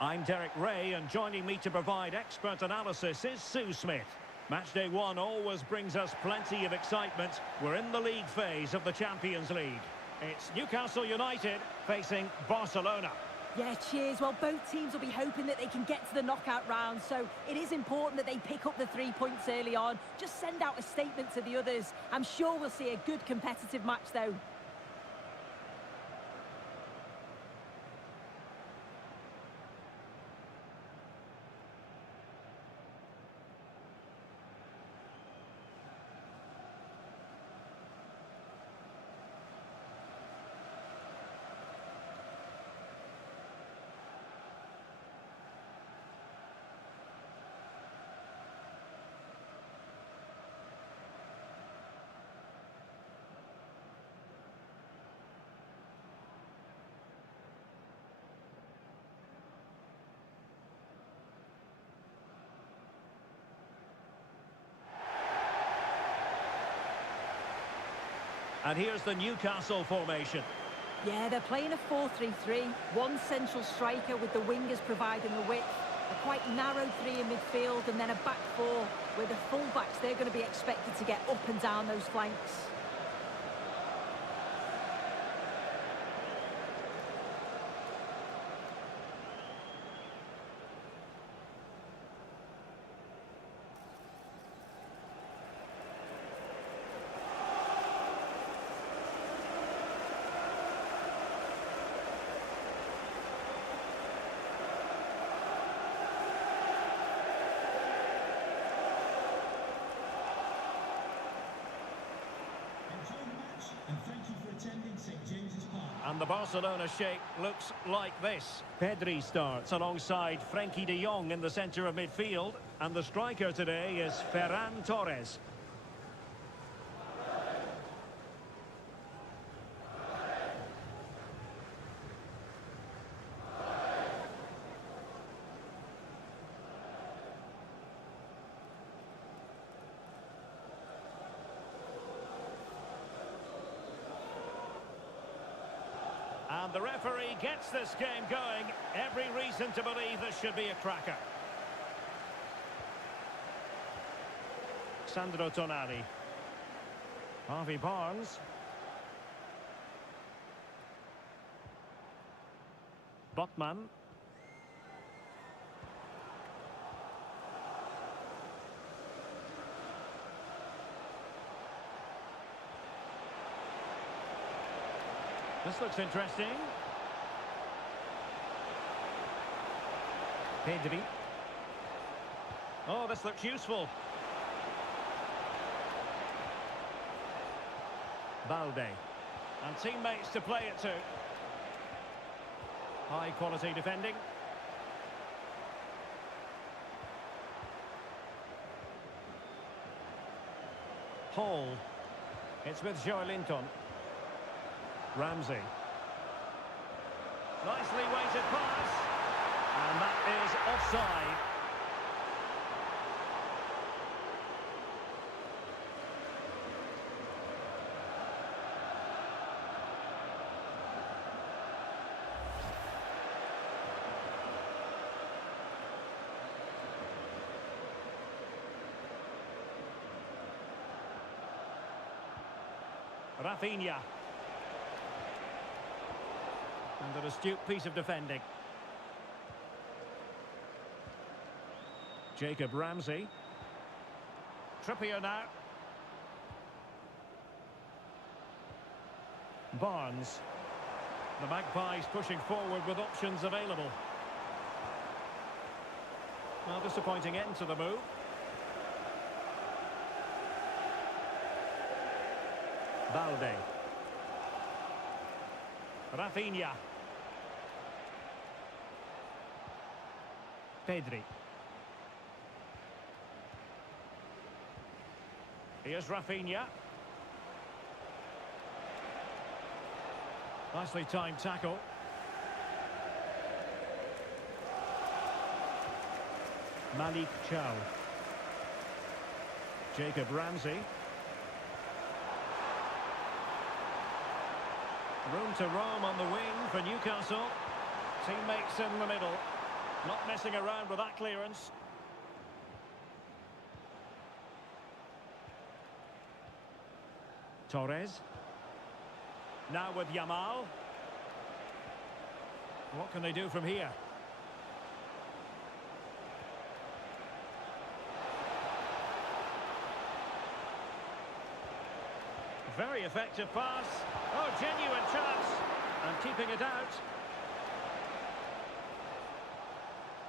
I'm Derek Ray, and joining me to provide expert analysis is Sue Smith. Matchday 1 always brings us plenty of excitement. We're in the league phase of the Champions League. It's Newcastle United facing Barcelona. Yeah, cheers. Well, both teams will be hoping that they can get to the knockout round, so it is important that they pick up the 3 points early on. Just send out a statement to the others. I'm sure we'll see a good competitive match, though. And here's the Newcastle formation. Yeah, they're playing a 4-3-3. One central striker with the wingers providing the width. A quite narrow three in midfield, and then a back four where the full-backs, they're going to be expected to get up and down those flanks. And the Barcelona shape looks like this. Pedri starts alongside Frenkie de Jong in the centre of midfield. And the striker today is Ferran Torres. And the referee gets this game going. Every reason to believe this should be a cracker. Sandro Tonali. Harvey Barnes. Botman. This looks interesting. Pedri. Oh, this looks useful. Balde. And teammates to play it to. High quality defending. Hall. It's with Joelinton. Ramsey. Nicely weighted pass. And that is offside. Rafinha. And an astute piece of defending. Jacob Ramsey. Trippier now. Barnes. The Magpies pushing forward with options available. Well, disappointing end to the move. Balde. Rafinha. Pedri. Here's Rafinha. Nicely timed tackle. Malik Chow. Jacob Ramsey. Room to roam on the wing for Newcastle. Teammates in the middle. Not messing around with that clearance. Torres. Now with Yamal. What can they do from here? Very effective pass. Oh, genuine chance. And keeping it out.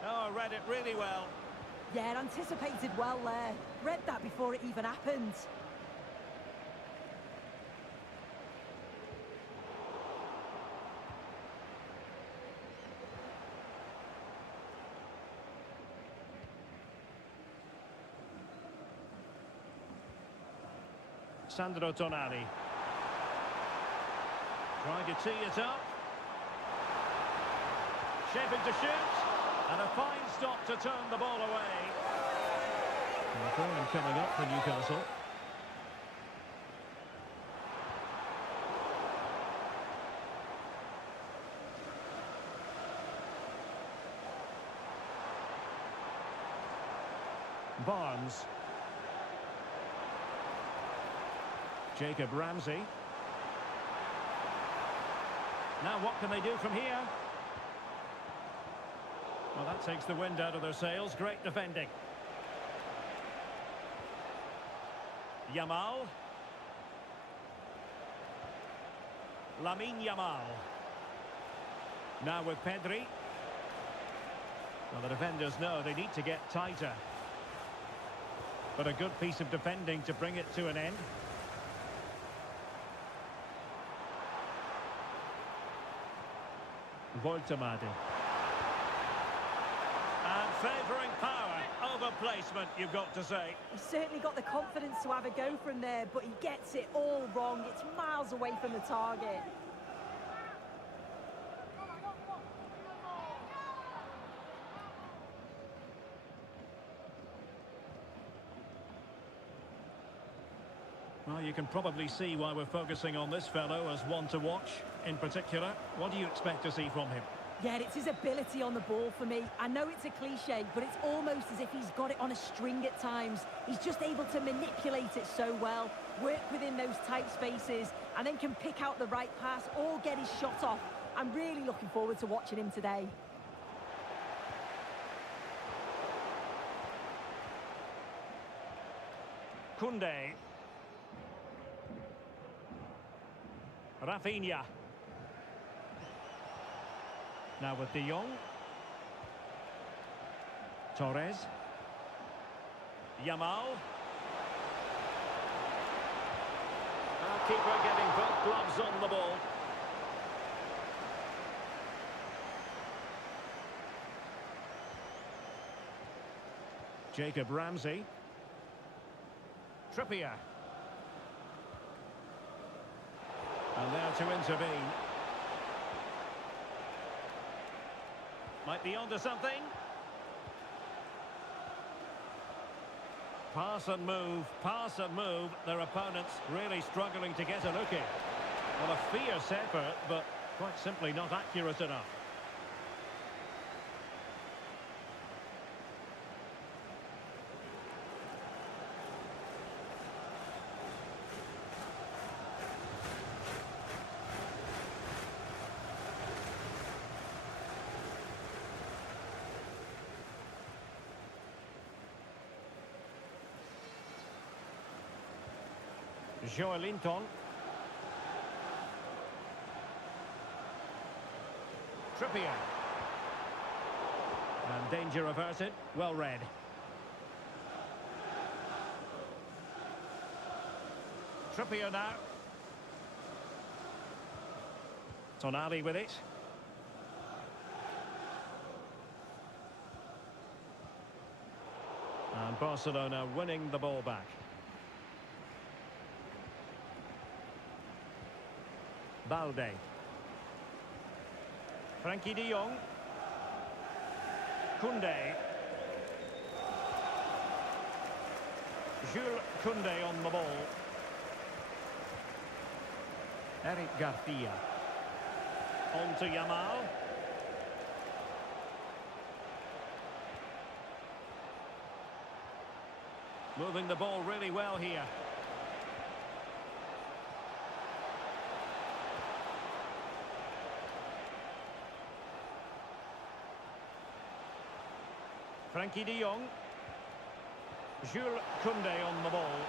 Oh, read it really well. Yeah, anticipated well there. Read that before it even happened. Sandro Tonali. Trying to tee it up. Shaping to shoot. And a fine stop to turn the ball away. And a throw-in coming up for Newcastle. Barnes. Jacob Ramsey. Now what can they do from here? Well, that takes the wind out of their sails. Great defending. Yamal. Lamine Yamal. Now with Pedri. Well, the defenders know they need to get tighter. But a good piece of defending to bring it to an end. Voltemade. And favouring power over placement, you've got to say. He's certainly got the confidence to have a go from there, but he gets it all wrong. It's miles away from the target. Well, you can probably see why we're focusing on this fellow as one to watch. In particular, what do you expect to see from him? Yeah, it's his ability on the ball for me. I know it's a cliche, but it's almost as if he's got it on a string at times. He's just able to manipulate it so well, work within those tight spaces, and then can pick out the right pass or get his shot off. I'm really looking forward to watching him today. Koundé. Rafinha. Now with De Jong. Torres. Yamal. Keeper getting both gloves on the ball. Jacob Ramsey. Trippier. And there to intervene. Might be onto something. Pass and move, pass and move. Their opponents really struggling to get a look in. Well, a fierce effort, but quite simply not accurate enough. Joelinton. Trippier. And danger averted. Well read. Trippier now. Tonali with it. And Barcelona winning the ball back. Balde. Frankie de Jong. Koundé. Jules Koundé on the ball. Eric Garcia. On to Yamal. Moving the ball really well here. Frankie de Jong. Jules Koundé on the ball.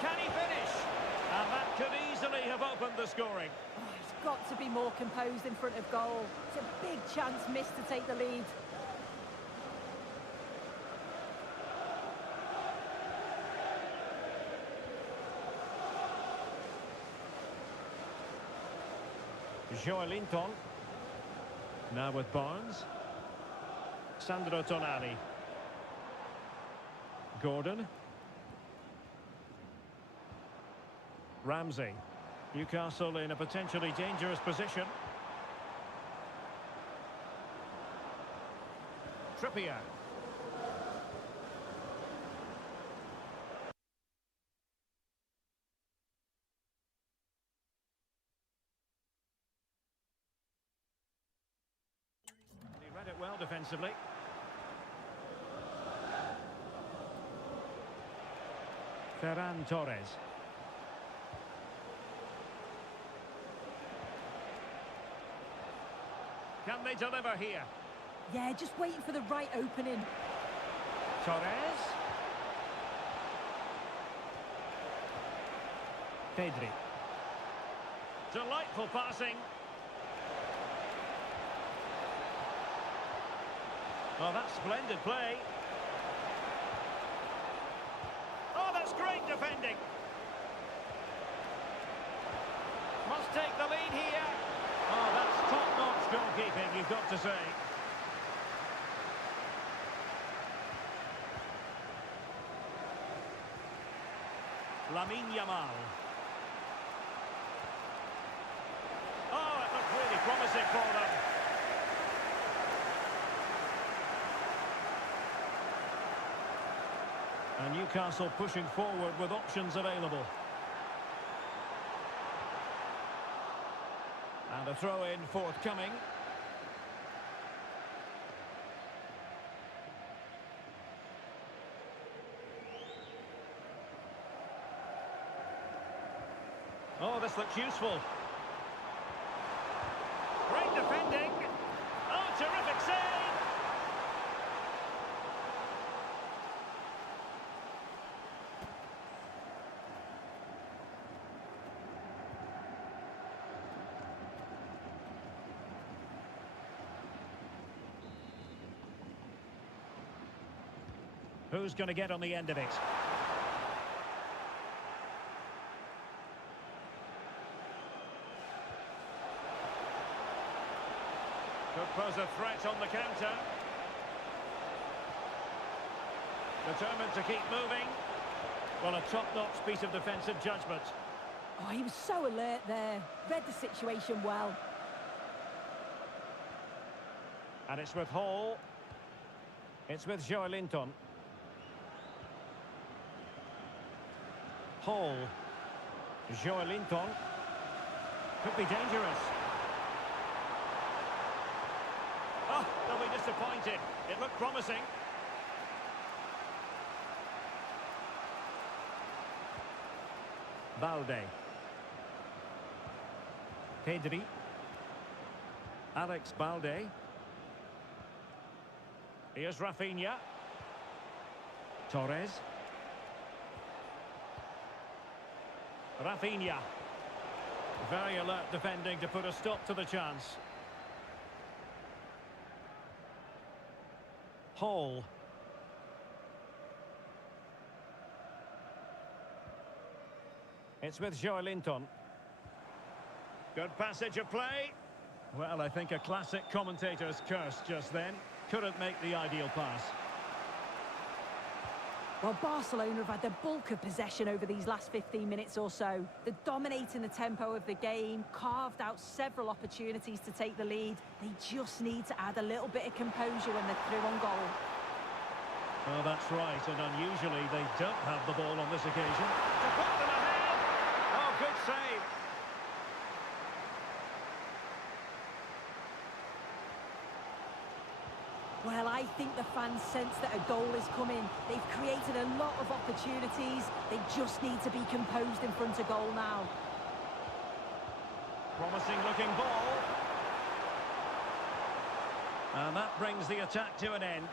Can he finish? And that could easily have opened the scoring. Oh, he's got to be more composed in front of goal. It's a big chance missed to take the lead. Joelinton. Now with Barnes. Sandro Tonali. Gordon. Ramsey. Newcastle in a potentially dangerous position. Trippier. He read it well defensively. Ferran Torres. Can they deliver here? Yeah, just waiting for the right opening. Torres. Pedri. Delightful passing. Oh, that's splendid play. Oh, that's great defending. Must take the lead here. Oh, that's top-notch goalkeeping, you've got to say. Lamine Yamal. Oh, it looked really promising for them. And Newcastle pushing forward with options available. And a throw-in forthcoming. Oh, this looks useful. Great defending. Oh, terrific save. Who's going to get on the end of it? Could pose a threat on the counter. Determined to keep moving. Well, a top-notch piece of defensive judgment. Oh, he was so alert there. Read the situation well. And it's with Hall. It's with Joelinton. Hall. Joelinton. Could be dangerous. Oh, they'll be disappointed. It looked promising. Balde. Pedri. Alex Balde. Here's Rafinha. Torres. Rafinha. Very alert defending to put a stop to the chance. Hall. It's with Joelinton. Good passage of play. Well, I think a classic commentator's curse just then. Couldn't make the ideal pass. Well, Barcelona have had the bulk of possession over these last 15 minutes or so. They're dominating the tempo of the game, carved out several opportunities to take the lead. They just need to add a little bit of composure when they're through on goal. Well, that's right, and unusually they don't have the ball on this occasion. To put them ahead! Oh, good save. Well, I think the fans sense that a goal is coming. They've created a lot of opportunities. They just need to be composed in front of goal now. Promising looking ball. And that brings the attack to an end.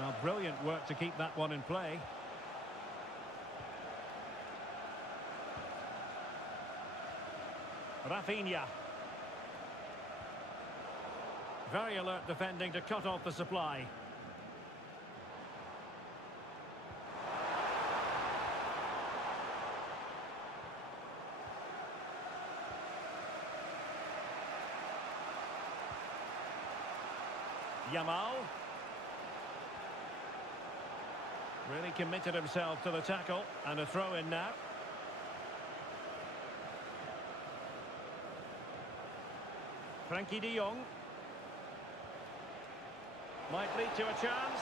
Now, brilliant work to keep that one in play. Rafinha. Very alert defending to cut off the supply. Yamal. Really committed himself to the tackle, and a throw in now. Frankie de Jong. Might lead to a chance.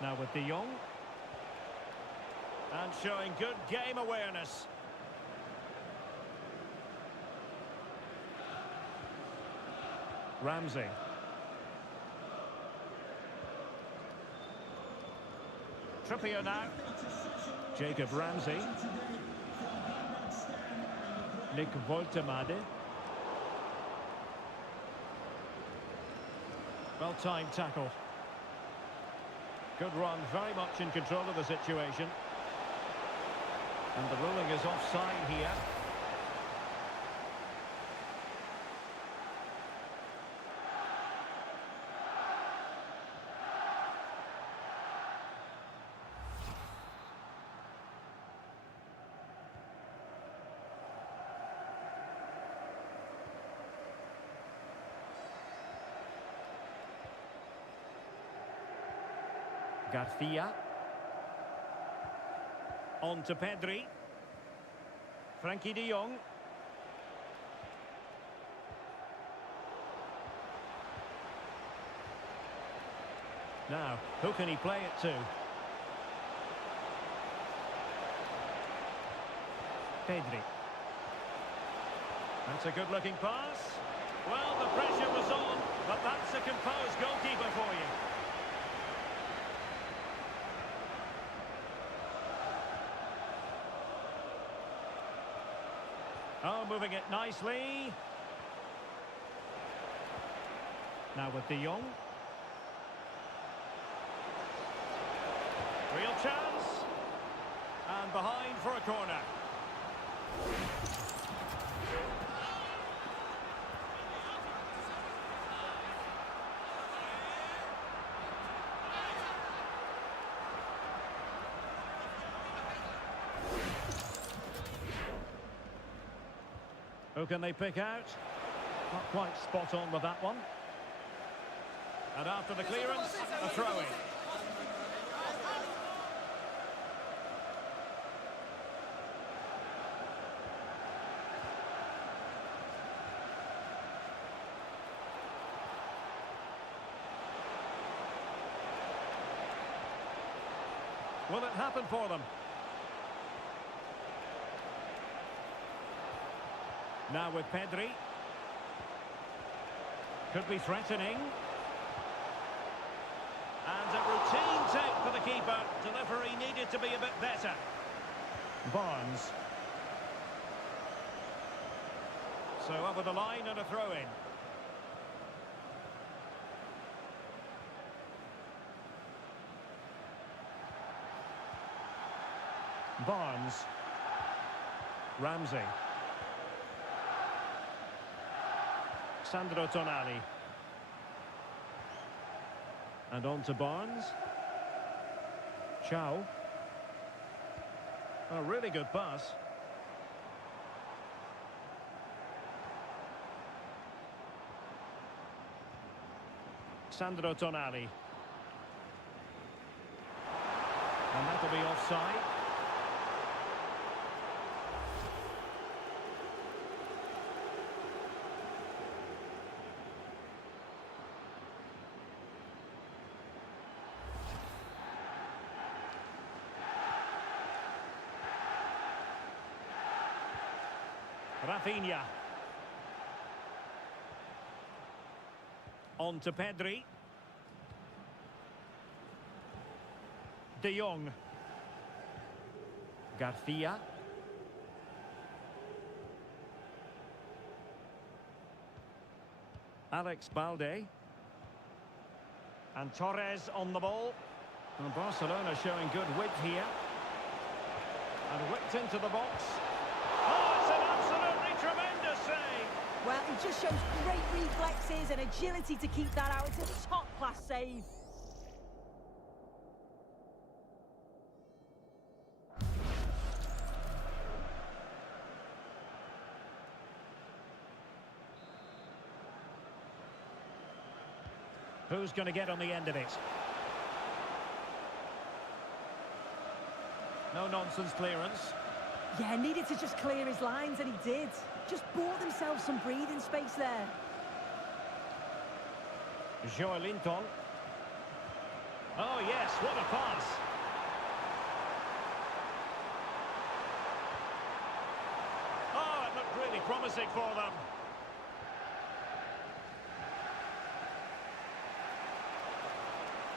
Now with de Jong. And showing good game awareness. Ramsey. Trippier now. Jacob Ramsey. Nick Woltemade. Well-timed tackle. Good run, very much in control of the situation. And the ruling is offside here. Garcia. On to Pedri. Frankie de Jong. Now, who can he play it to? Pedri. That's a good-looking pass. Well, the pressure was on, but that's a composed goalkeeper for you. Oh, moving it nicely. Now with de Jong. Real chance. And behind for a corner. Who can they pick out? Not quite spot on with that one. And after the clearance, a throw-in. Will it happen for them? Now with Pedri. Could be threatening. And a routine take for the keeper. Delivery needed to be a bit better. Barnes. So over the line and a throw-in. Barnes. Ramsey. Sandro Tonali. And on to Barnes. Chow. A really good pass. Sandro Tonali. And that'll be offside. Rafinha. On to Pedri. De Jong. Garcia. Alex Balde. And Torres on the ball. And Barcelona showing good width here. And whipped into the box. Oh, it's an absolutely tremendous save. Well, it just shows great reflexes and agility to keep that out. It's a top-class save. Who's going to get on the end of it? No nonsense clearance. Yeah, needed to just clear his lines, and he did. Just bought themselves some breathing space there. Joelinton. Oh, yes, what a pass. Oh, it looked really promising for them.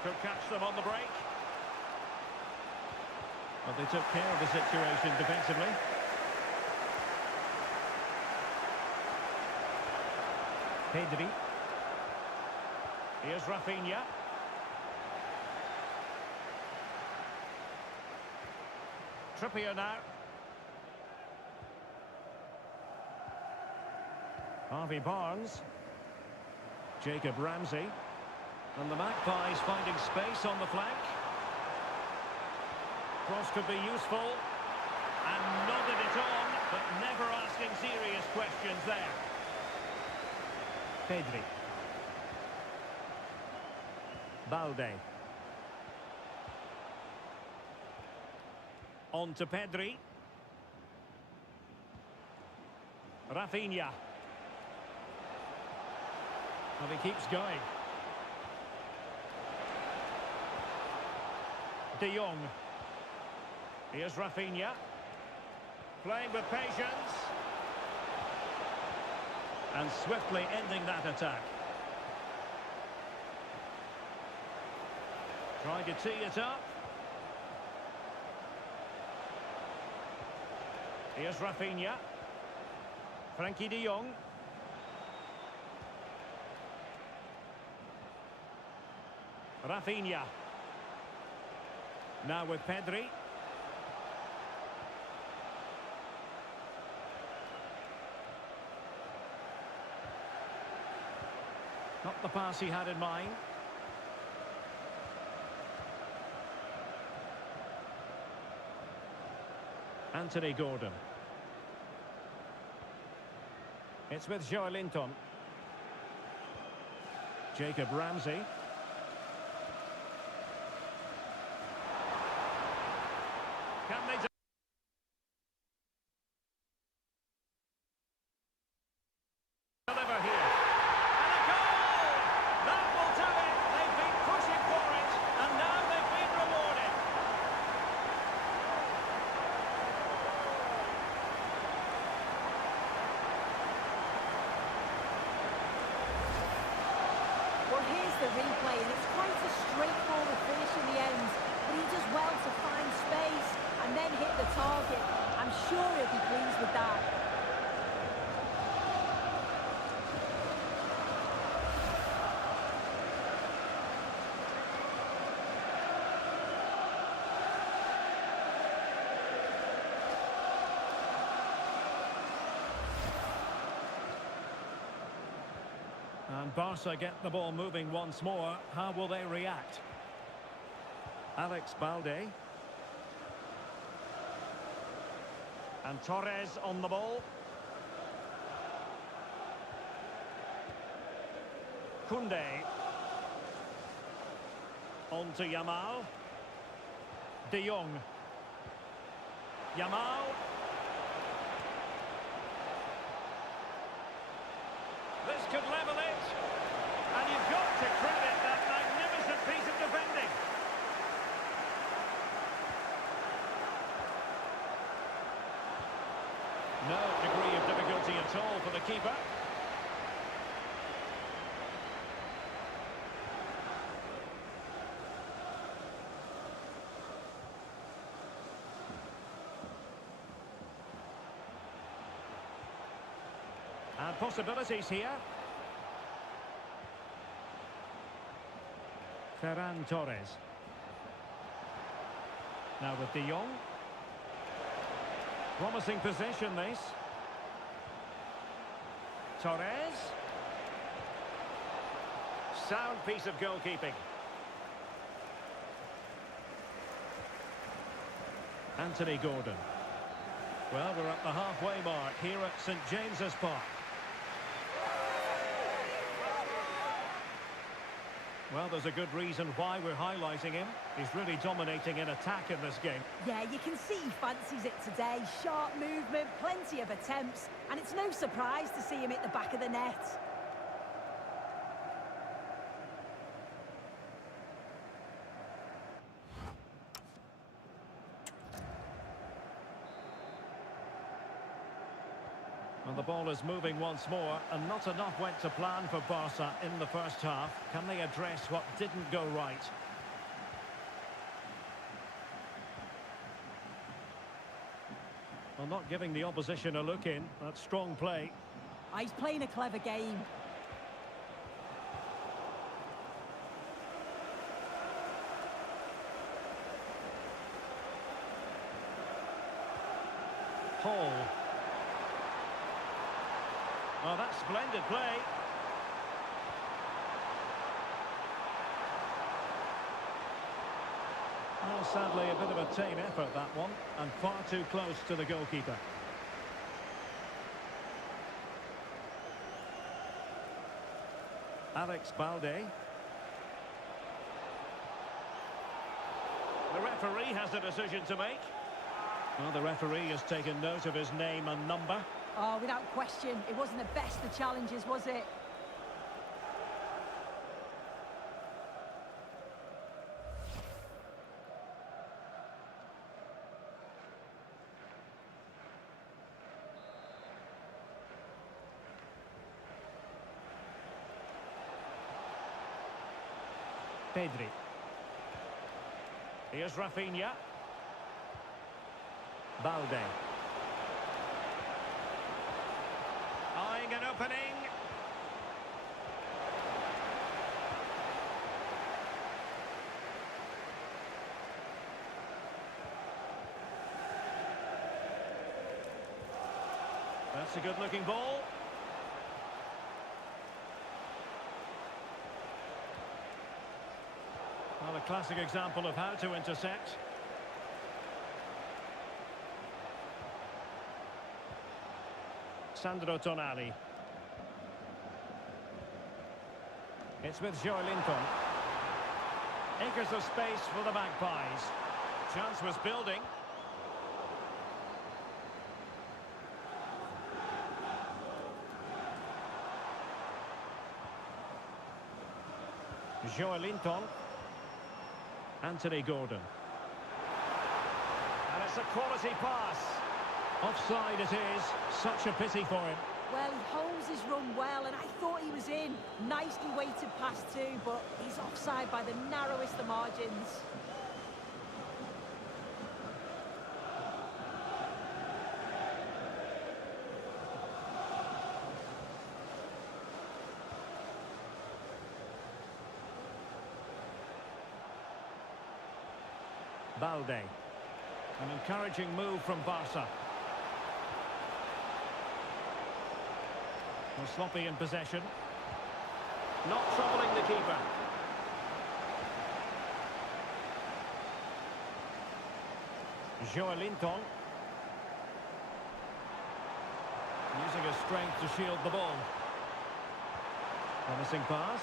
Could catch them on the break. But they took care of the situation defensively. Pedri. Here's Rafinha. Trippier now. Harvey Barnes. Jacob Ramsey. And the Magpies finding space on the flank. Cross could be useful. And nodded it on, but never asking serious questions there. Pedri. Balde. On to Pedri. Rafinha. And he keeps going. De Jong. Here's Rafinha. Playing with patience. And swiftly ending that attack. Trying to tee it up. Here's Rafinha. Frankie de Jong. Rafinha. Now with Pedri. Not the pass he had in mind. Anthony Gordon. It's with Joelinton. Jacob Ramsey. Can they deliver here? And a goal! That will do it. They've been pushing for it, and now they've been rewarded. Well, here's the replay, and it's quite a straightforward finish in the end. But he does well to find space and then hit the target. I'm sure he'll be pleased with that. And Barca get the ball moving once more. How will they react? Alex Balde. And Torres on the ball. Koundé. On to Yamal. De Jong. Yamal. This could level it. And you've got to credit that magnificent piece of defending. No degree of difficulty at all for the keeper. And possibilities here. Ferran Torres. Now with De Jong. Promising position, this. Torres. Sound piece of goalkeeping. Anthony Gordon. Well, we're at the halfway mark here at St James's Park. Well, there's a good reason why we're highlighting him. He's really dominating in attack in this game. Yeah, you can see he fancies it today. Sharp movement, plenty of attempts, and it's no surprise to see him at the back of the net. And the ball is moving once more, and not enough went to plan for Barca in the first half. Can they address what didn't go right? Well, not giving the opposition a look in. That's strong play. He's playing a clever game. Hall. Well, that's splendid play. Well, sadly, a bit of a tame effort, that one, and far too close to the goalkeeper. Alex Balde. The referee has a decision to make. Well, the referee has taken note of his name and number. Oh, without question, it wasn't the best of challenges, was it? Pedri. Here's Rafinha. Balde. Eyeing an opening. That's a good-looking ball. Well, a classic example of how to intercept. Sandro Tonali. It's with Joelinton. Acres of space for the Magpies. Chance was building. Joelinton. Anthony Gordon. And it's a quality pass. Offside it is. Such a pity for him. Well, he holds his run well, and I thought he was in. Nicely weighted pass too, but he's offside by the narrowest of margins. Balde. An encouraging move from Barca. Well, sloppy in possession. Not troubling the keeper. Joelinton. Using his strength to shield the ball. Promising pass.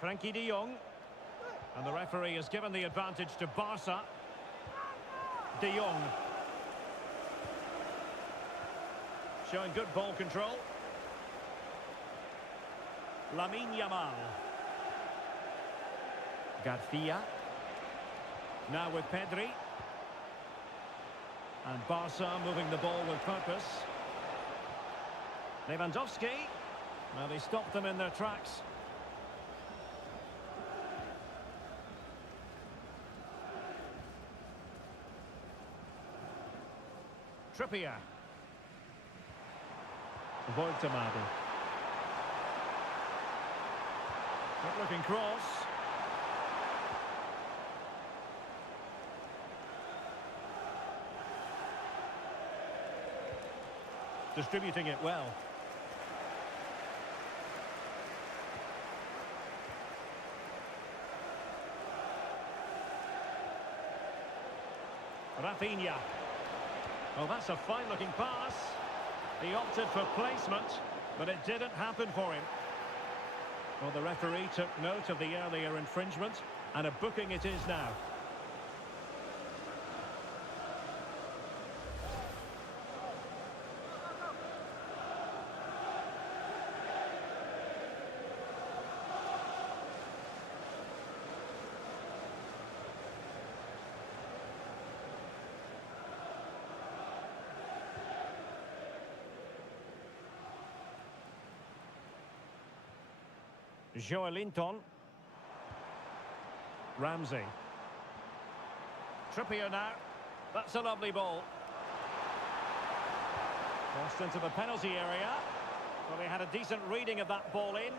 Frankie de Jong. And the referee has given the advantage to Barca. De Jong. Showing good ball control. Lamine Yamal. Garcia. Now with Pedri. And Barca moving the ball with purpose. Lewandowski. Well, they stopped them in their tracks. Trippier. Voigtemaade. Good looking cross. Distributing it well. Rafinha. Oh, that's a fine-looking pass. He opted for placement, but it didn't happen for him. Well, the referee took note of the earlier infringement, and a booking it is now. Joelinton. Ramsey. Trippier now. That's a lovely ball. Crossed into the penalty area. Well, he had a decent reading of that ball in.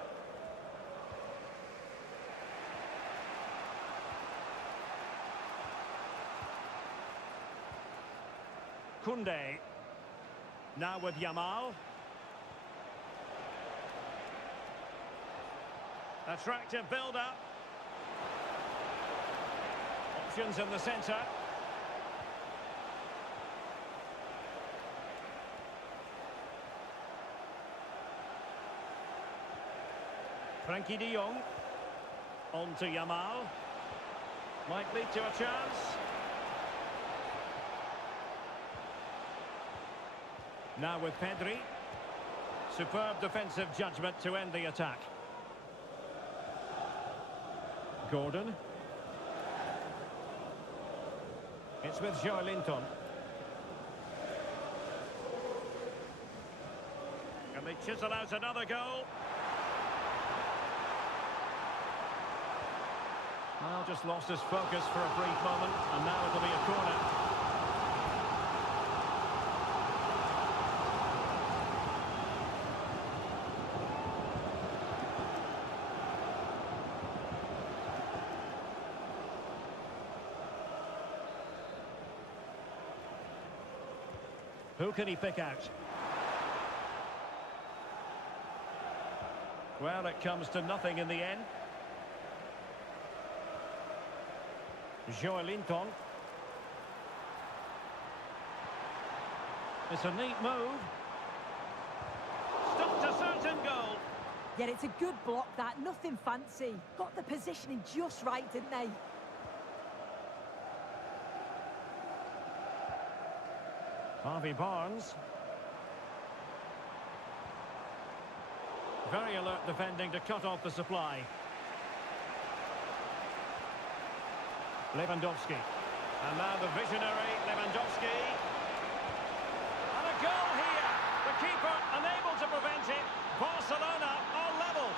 Koundé. Now with Yamal. Attractive build-up. Options in the centre. Frankie de Jong. On to Yamal. Might lead to a chance. Now with Pedri. Superb defensive judgment to end the attack. Gordon. It's with Joelinton. And they chisel out another goal. Well, just lost his focus for a brief moment, and now it'll be a corner. Who can he pick out? Well, it comes to nothing in the end. Joelinton. It's a neat move. Stopped a certain goal. Yeah, it's a good block, that. Nothing fancy. Got the positioning just right, didn't they? Harvey Barnes. Very alert defending to cut off the supply. Lewandowski. And now the visionary Lewandowski. And a goal here. The keeper unable to prevent it. Barcelona are level.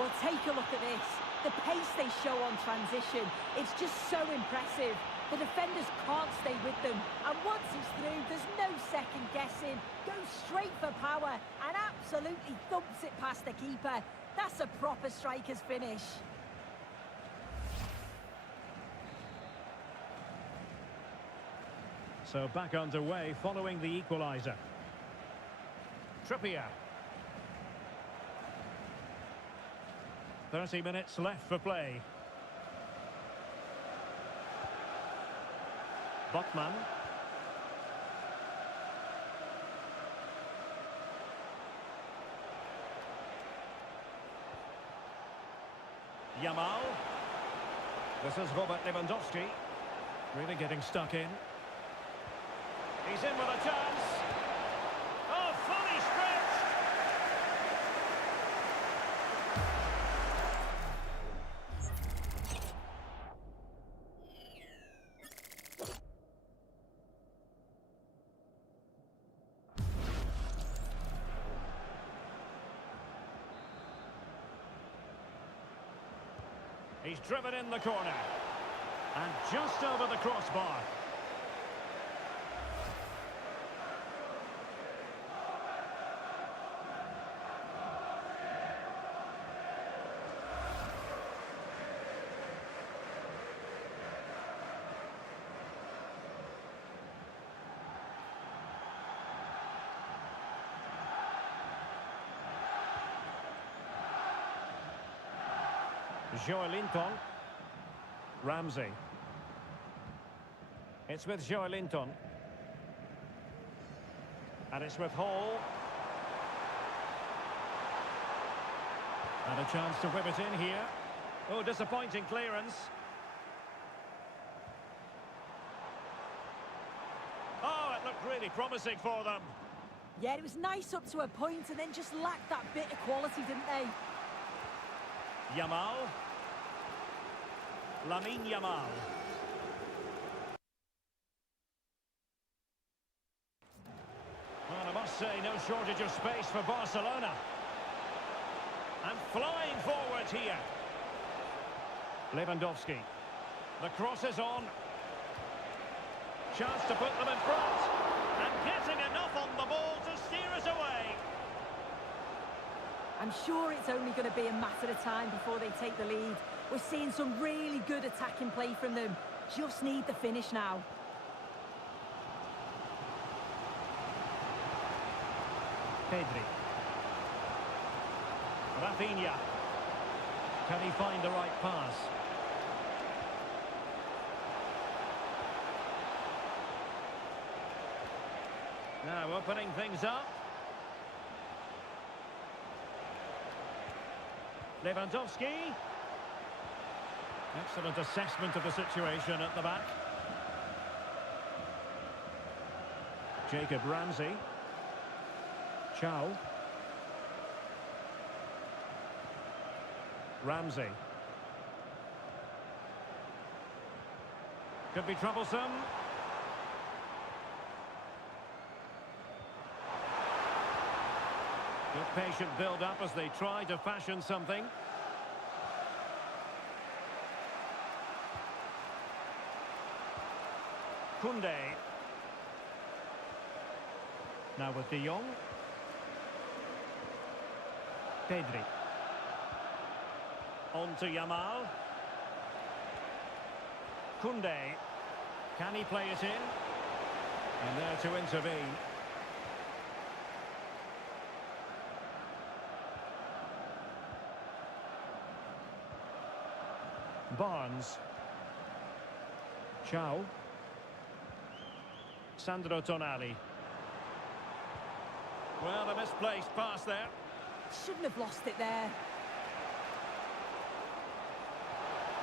Well, take a look at this. The pace they show on transition, it's just so impressive. The defenders can't stay with them. And once he's through, there's no second guessing. Goes straight for power and absolutely thumps it past the keeper. That's a proper striker's finish. So back underway following the equaliser. Trippier. 30 minutes left for play. Botman. Yamal. This is Robert Lewandowski. Really getting stuck in. He's in with a chance. Oh, fully stretched. He's driven in the corner. And just over the crossbar. Joelinton. Ramsey. It's with Joelinton. And it's with Hall. And a chance to whip it in here. Oh, disappointing clearance. Oh, it looked really promising for them. Yeah, it was nice up to a point and then just lacked that bit of quality, didn't they? Yamal. Lamine Yamal. Well, I must say, no shortage of space for Barcelona. And flying forward here. Lewandowski. The cross is on. Chance to put them in front. And getting enough on the ball to steer us away. I'm sure it's only going to be a matter of time before they take the lead. We're seeing some really good attacking play from them. Just need the finish now. Pedri. Rafinha. Can he find the right pass? Now opening things up. Lewandowski. Excellent assessment of the situation at the back. Jacob Ramsey. Chow. Ramsey. Could be troublesome. Good patient build-up as they try to fashion something. Koundé. Now with De Jong. Pedri. On to Yamal. Koundé. Can he play it in? And there to intervene. Barnes. Chow. Sandro Tonali. Well, a misplaced pass there. Shouldn't have lost it there.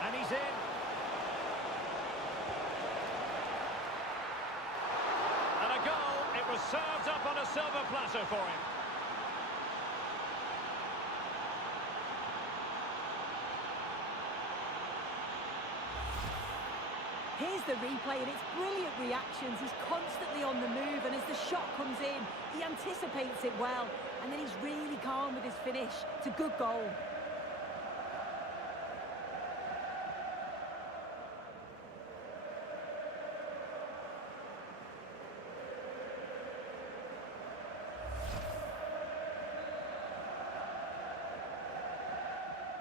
And he's in. And a goal. It was served up on a silver platter for him. Here's the replay, and it's brilliant reactions. He's constantly on the move, and as the shot comes in, he anticipates it well, and then he's really calm with his finish. It's a good goal.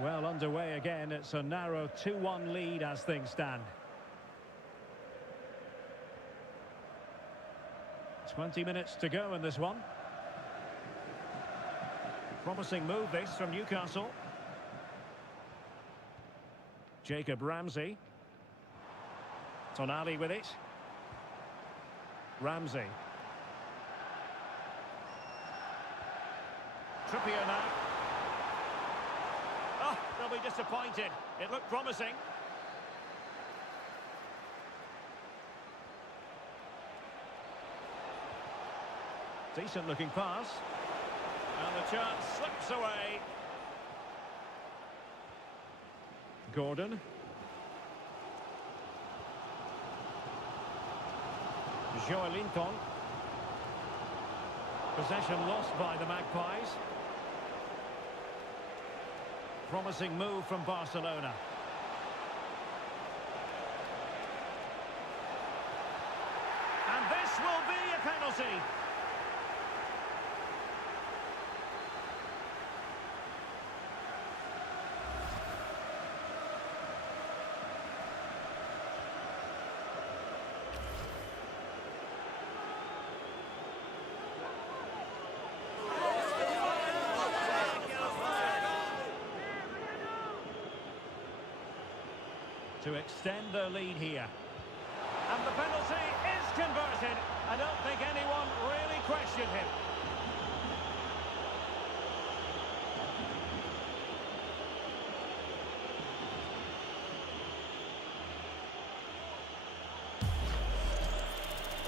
Well, underway again. It's a narrow 2-1 lead as things stand. 20 minutes to go in this one. Promising move this from Newcastle. Jacob Ramsey. Tonali with it. Ramsey. Trippier now. Oh, they'll be disappointed. It looked promising. Decent looking pass. And the chance slips away. Gordon. Joelinton. Possession lost by the Magpies. Promising move from Barcelona. And this will be a penalty. To extend their lead here. And the penalty is converted. I don't think anyone really questioned him.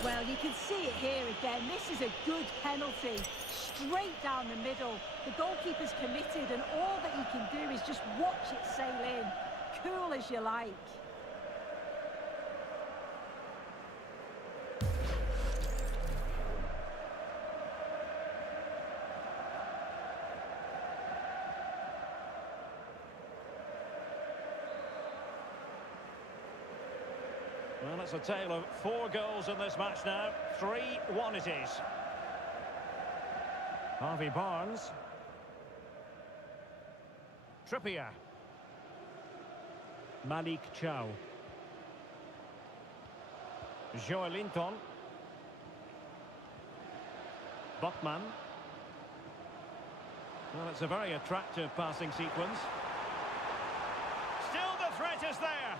Well, you can see it here again. This is a good penalty. Straight down the middle. The goalkeeper's committed and all that he can do is just watch it sail in. Cool as you like. Well, it's a tale of 4 goals in this match now. 3-1 it is. Harvey Barnes. Trippier. Malik Chow. Joelinton. Botman. Well, it's a very attractive passing sequence. Still the threat is there.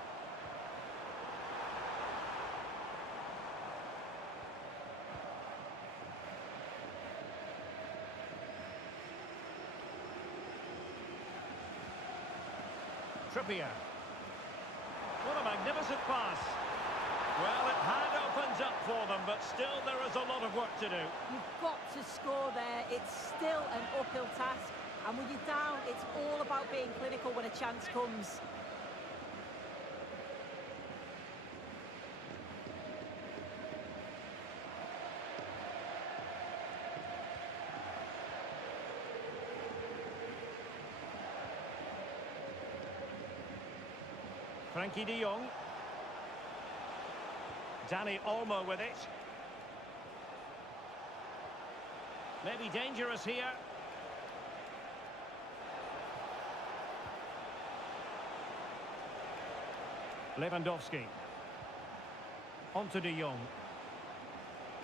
Trippier. What a magnificent pass. Well, it had opened up for them, but still there is a lot of work to do. You've got to score there. It's still an uphill task. And when you're down, it's all about being clinical when a chance comes. Frankie de Jong. Dani Olmo with it. Maybe dangerous here. Lewandowski. On to de Jong.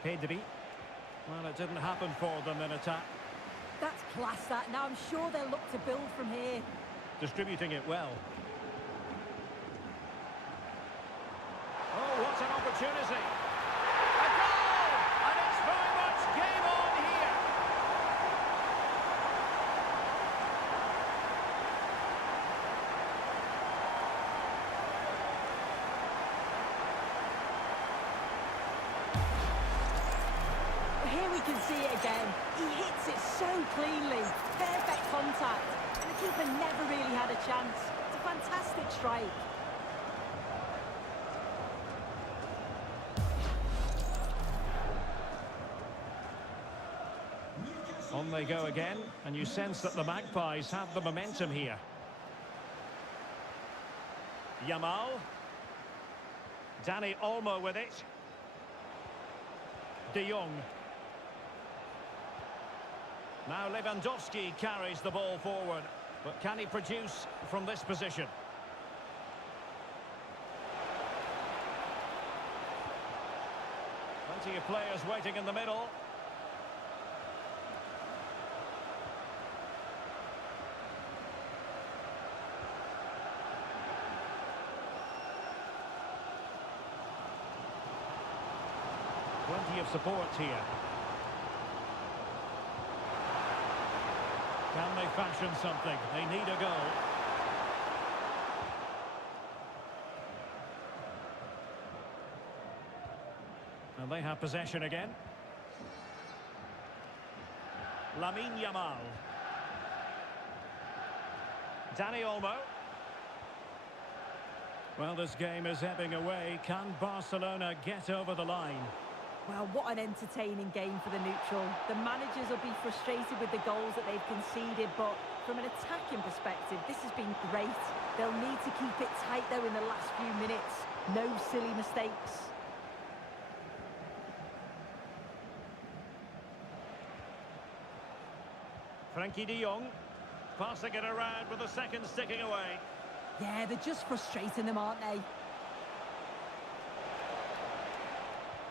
Pedri. Well, it didn't happen for them in attack. That's class, that. Now I'm sure they'll look to build from here. Distributing it well. Oh, what an opportunity. A goal! And it's very much game on here. Here we can see it again. He hits it so cleanly. Perfect contact. And the keeper never really had a chance. It's a fantastic strike. On they go again, and you sense that the Magpies have the momentum here. Yamal. Dani Olmo with it. De Jong. Now Lewandowski carries the ball forward, but can he produce from this position? Well, Plenty of players waiting in the middle. Plenty of support here. Can they fashion something? They need a goal. And they have possession again. Lamine Yamal. Dani Olmo. Well, this game is ebbing away. Can Barcelona get over the line? Well, what an entertaining game for the neutral. The managers will be frustrated with the goals that they've conceded, but from an attacking perspective, this has been great. They'll need to keep it tight, though, in the last few minutes. No silly mistakes. Frankie de Jong, passing it around with the second sticking away. Yeah, they're just frustrating them, aren't they?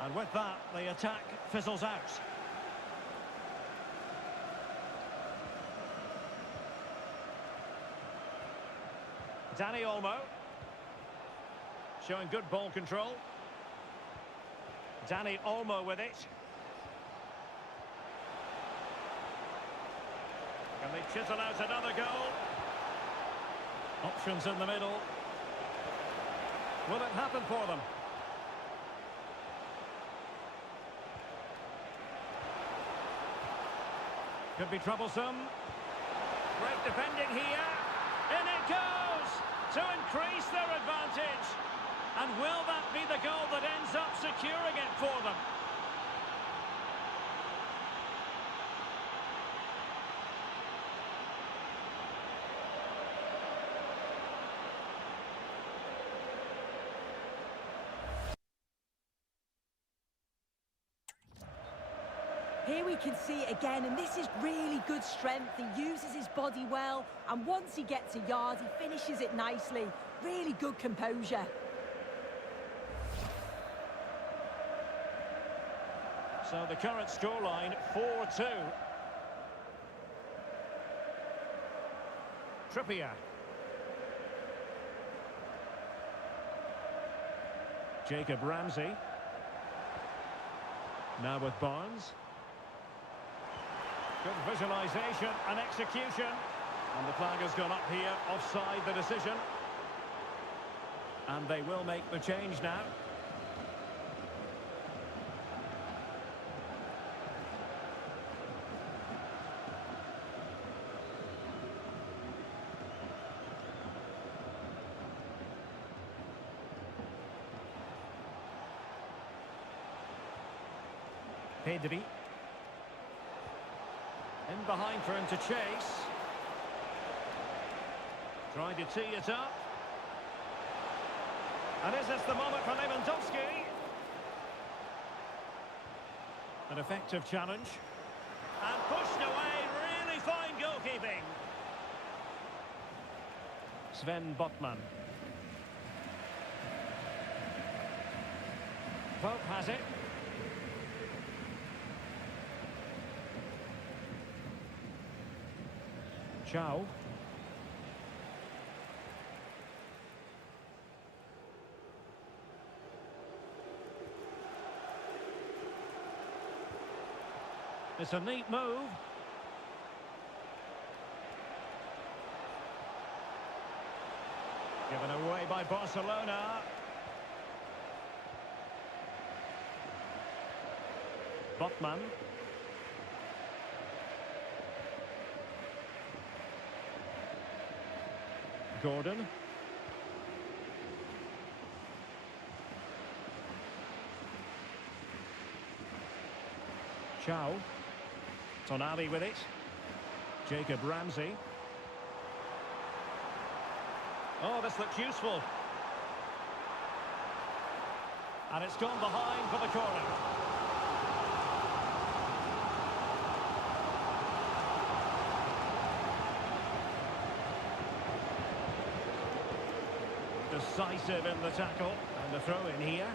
And with that, the attack fizzles out. Dani Olmo, showing good ball control. Dani Olmo with it. Can they chisel out another goal? Options in the middle. Will it happen for them? Could be troublesome. Great defending here. In it goes to increase their advantage. And will that be the goal that ends up securing it for them? Here we can see it again, and this is really good strength. He uses his body well, and once he gets a yard, he finishes it nicely. Really good composure. So the current scoreline, 4-2. Trippier. Jacob Ramsey. Now with Barnes. Good visualisation and execution. And the flag has gone up here, offside the decision. And they will make the change now. Pedri. In behind for him to chase. Trying to tee it up. And is this the moment for Lewandowski? An effective challenge. And pushed away, really fine goalkeeping. Sven Botman. Pope has it. Chow. It's a neat move. Given away by Barcelona. Botman. Gordon. Chow. Tonali with it. Jacob Ramsey. Oh, this looks useful. And it's gone behind for the corner. Decisive in the tackle. And the throw in here.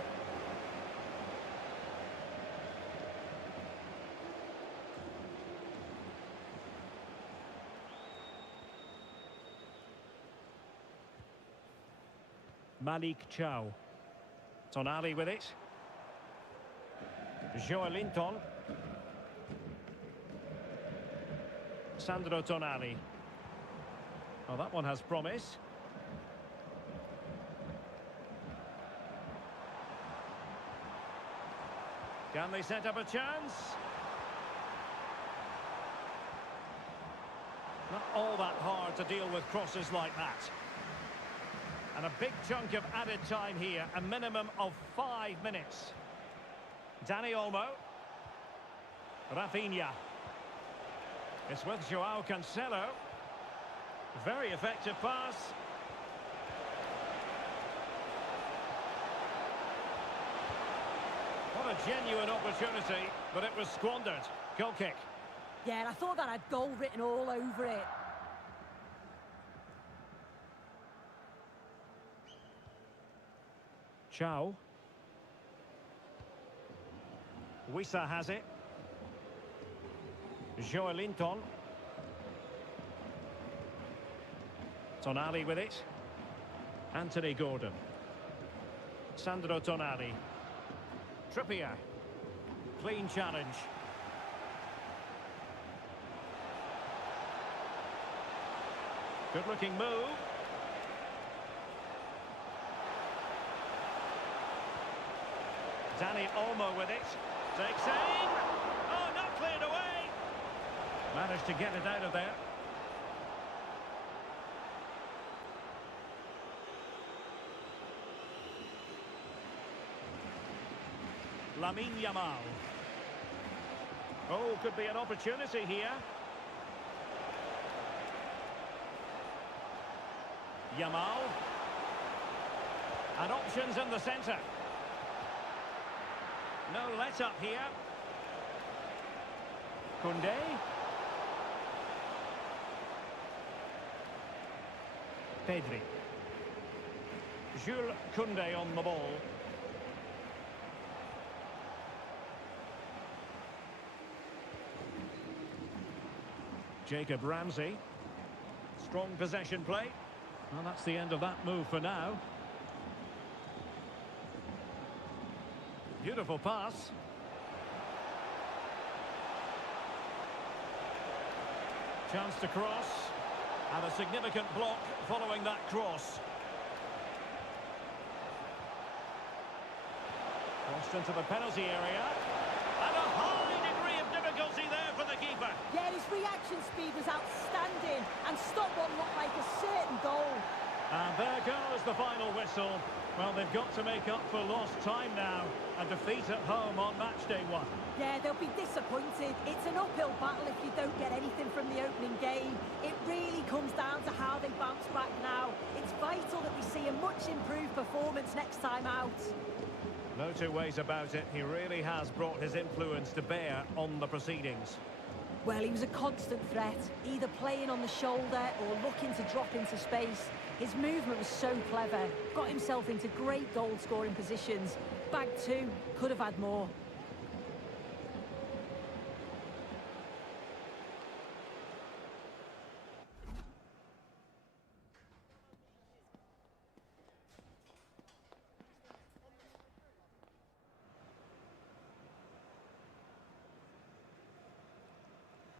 Malik Chow. Tonali with it. Joelinton. Sandro Tonali. Oh, that one has promise. Can they set up a chance? Not all that hard to deal with crosses like that. And a big chunk of added time here, a minimum of 5 minutes. Dani Olmo. Rafinha. It's with Joao Cancelo. Very effective pass. What a genuine opportunity, but it was squandered. Goal kick. Yeah, I thought that had goal written all over it. Chow. Wissa has it. Joelinton. Tonali with it. Anthony Gordon. Sandro Tonali. Trippier. Clean challenge. Good looking move. Dani Olmo with it. Takes aim. Oh, not cleared away. Managed to get it out of there. Lamine Yamal. Oh, could be an opportunity here. Yamal. And options in the centre. No let-up here. Koundé. Pedri. Jules Koundé on the ball. Jacob Ramsey. Strong possession play. Well, that's the end of that move for now. Beautiful pass. Chance to cross. And a significant block following that cross. Crossed into the penalty area. And a high degree of difficulty there for the keeper. Yeah, his reaction speed was outstanding and stopped what looked like a certain goal. And there goes the final whistle. Well, they've got to make up for lost time now. A defeat at home on match day 1. Yeah, they'll be disappointed. It's an uphill battle if you don't get anything from the opening game. It really comes down to how they bounce back now. It's vital that we see a much improved performance next time out. No two ways about it. He really has brought his influence to bear on the proceedings. Well, he was a constant threat, either playing on the shoulder or looking to drop into space. His movement was so clever, got himself into great goal-scoring positions. Bag 2, could have had more.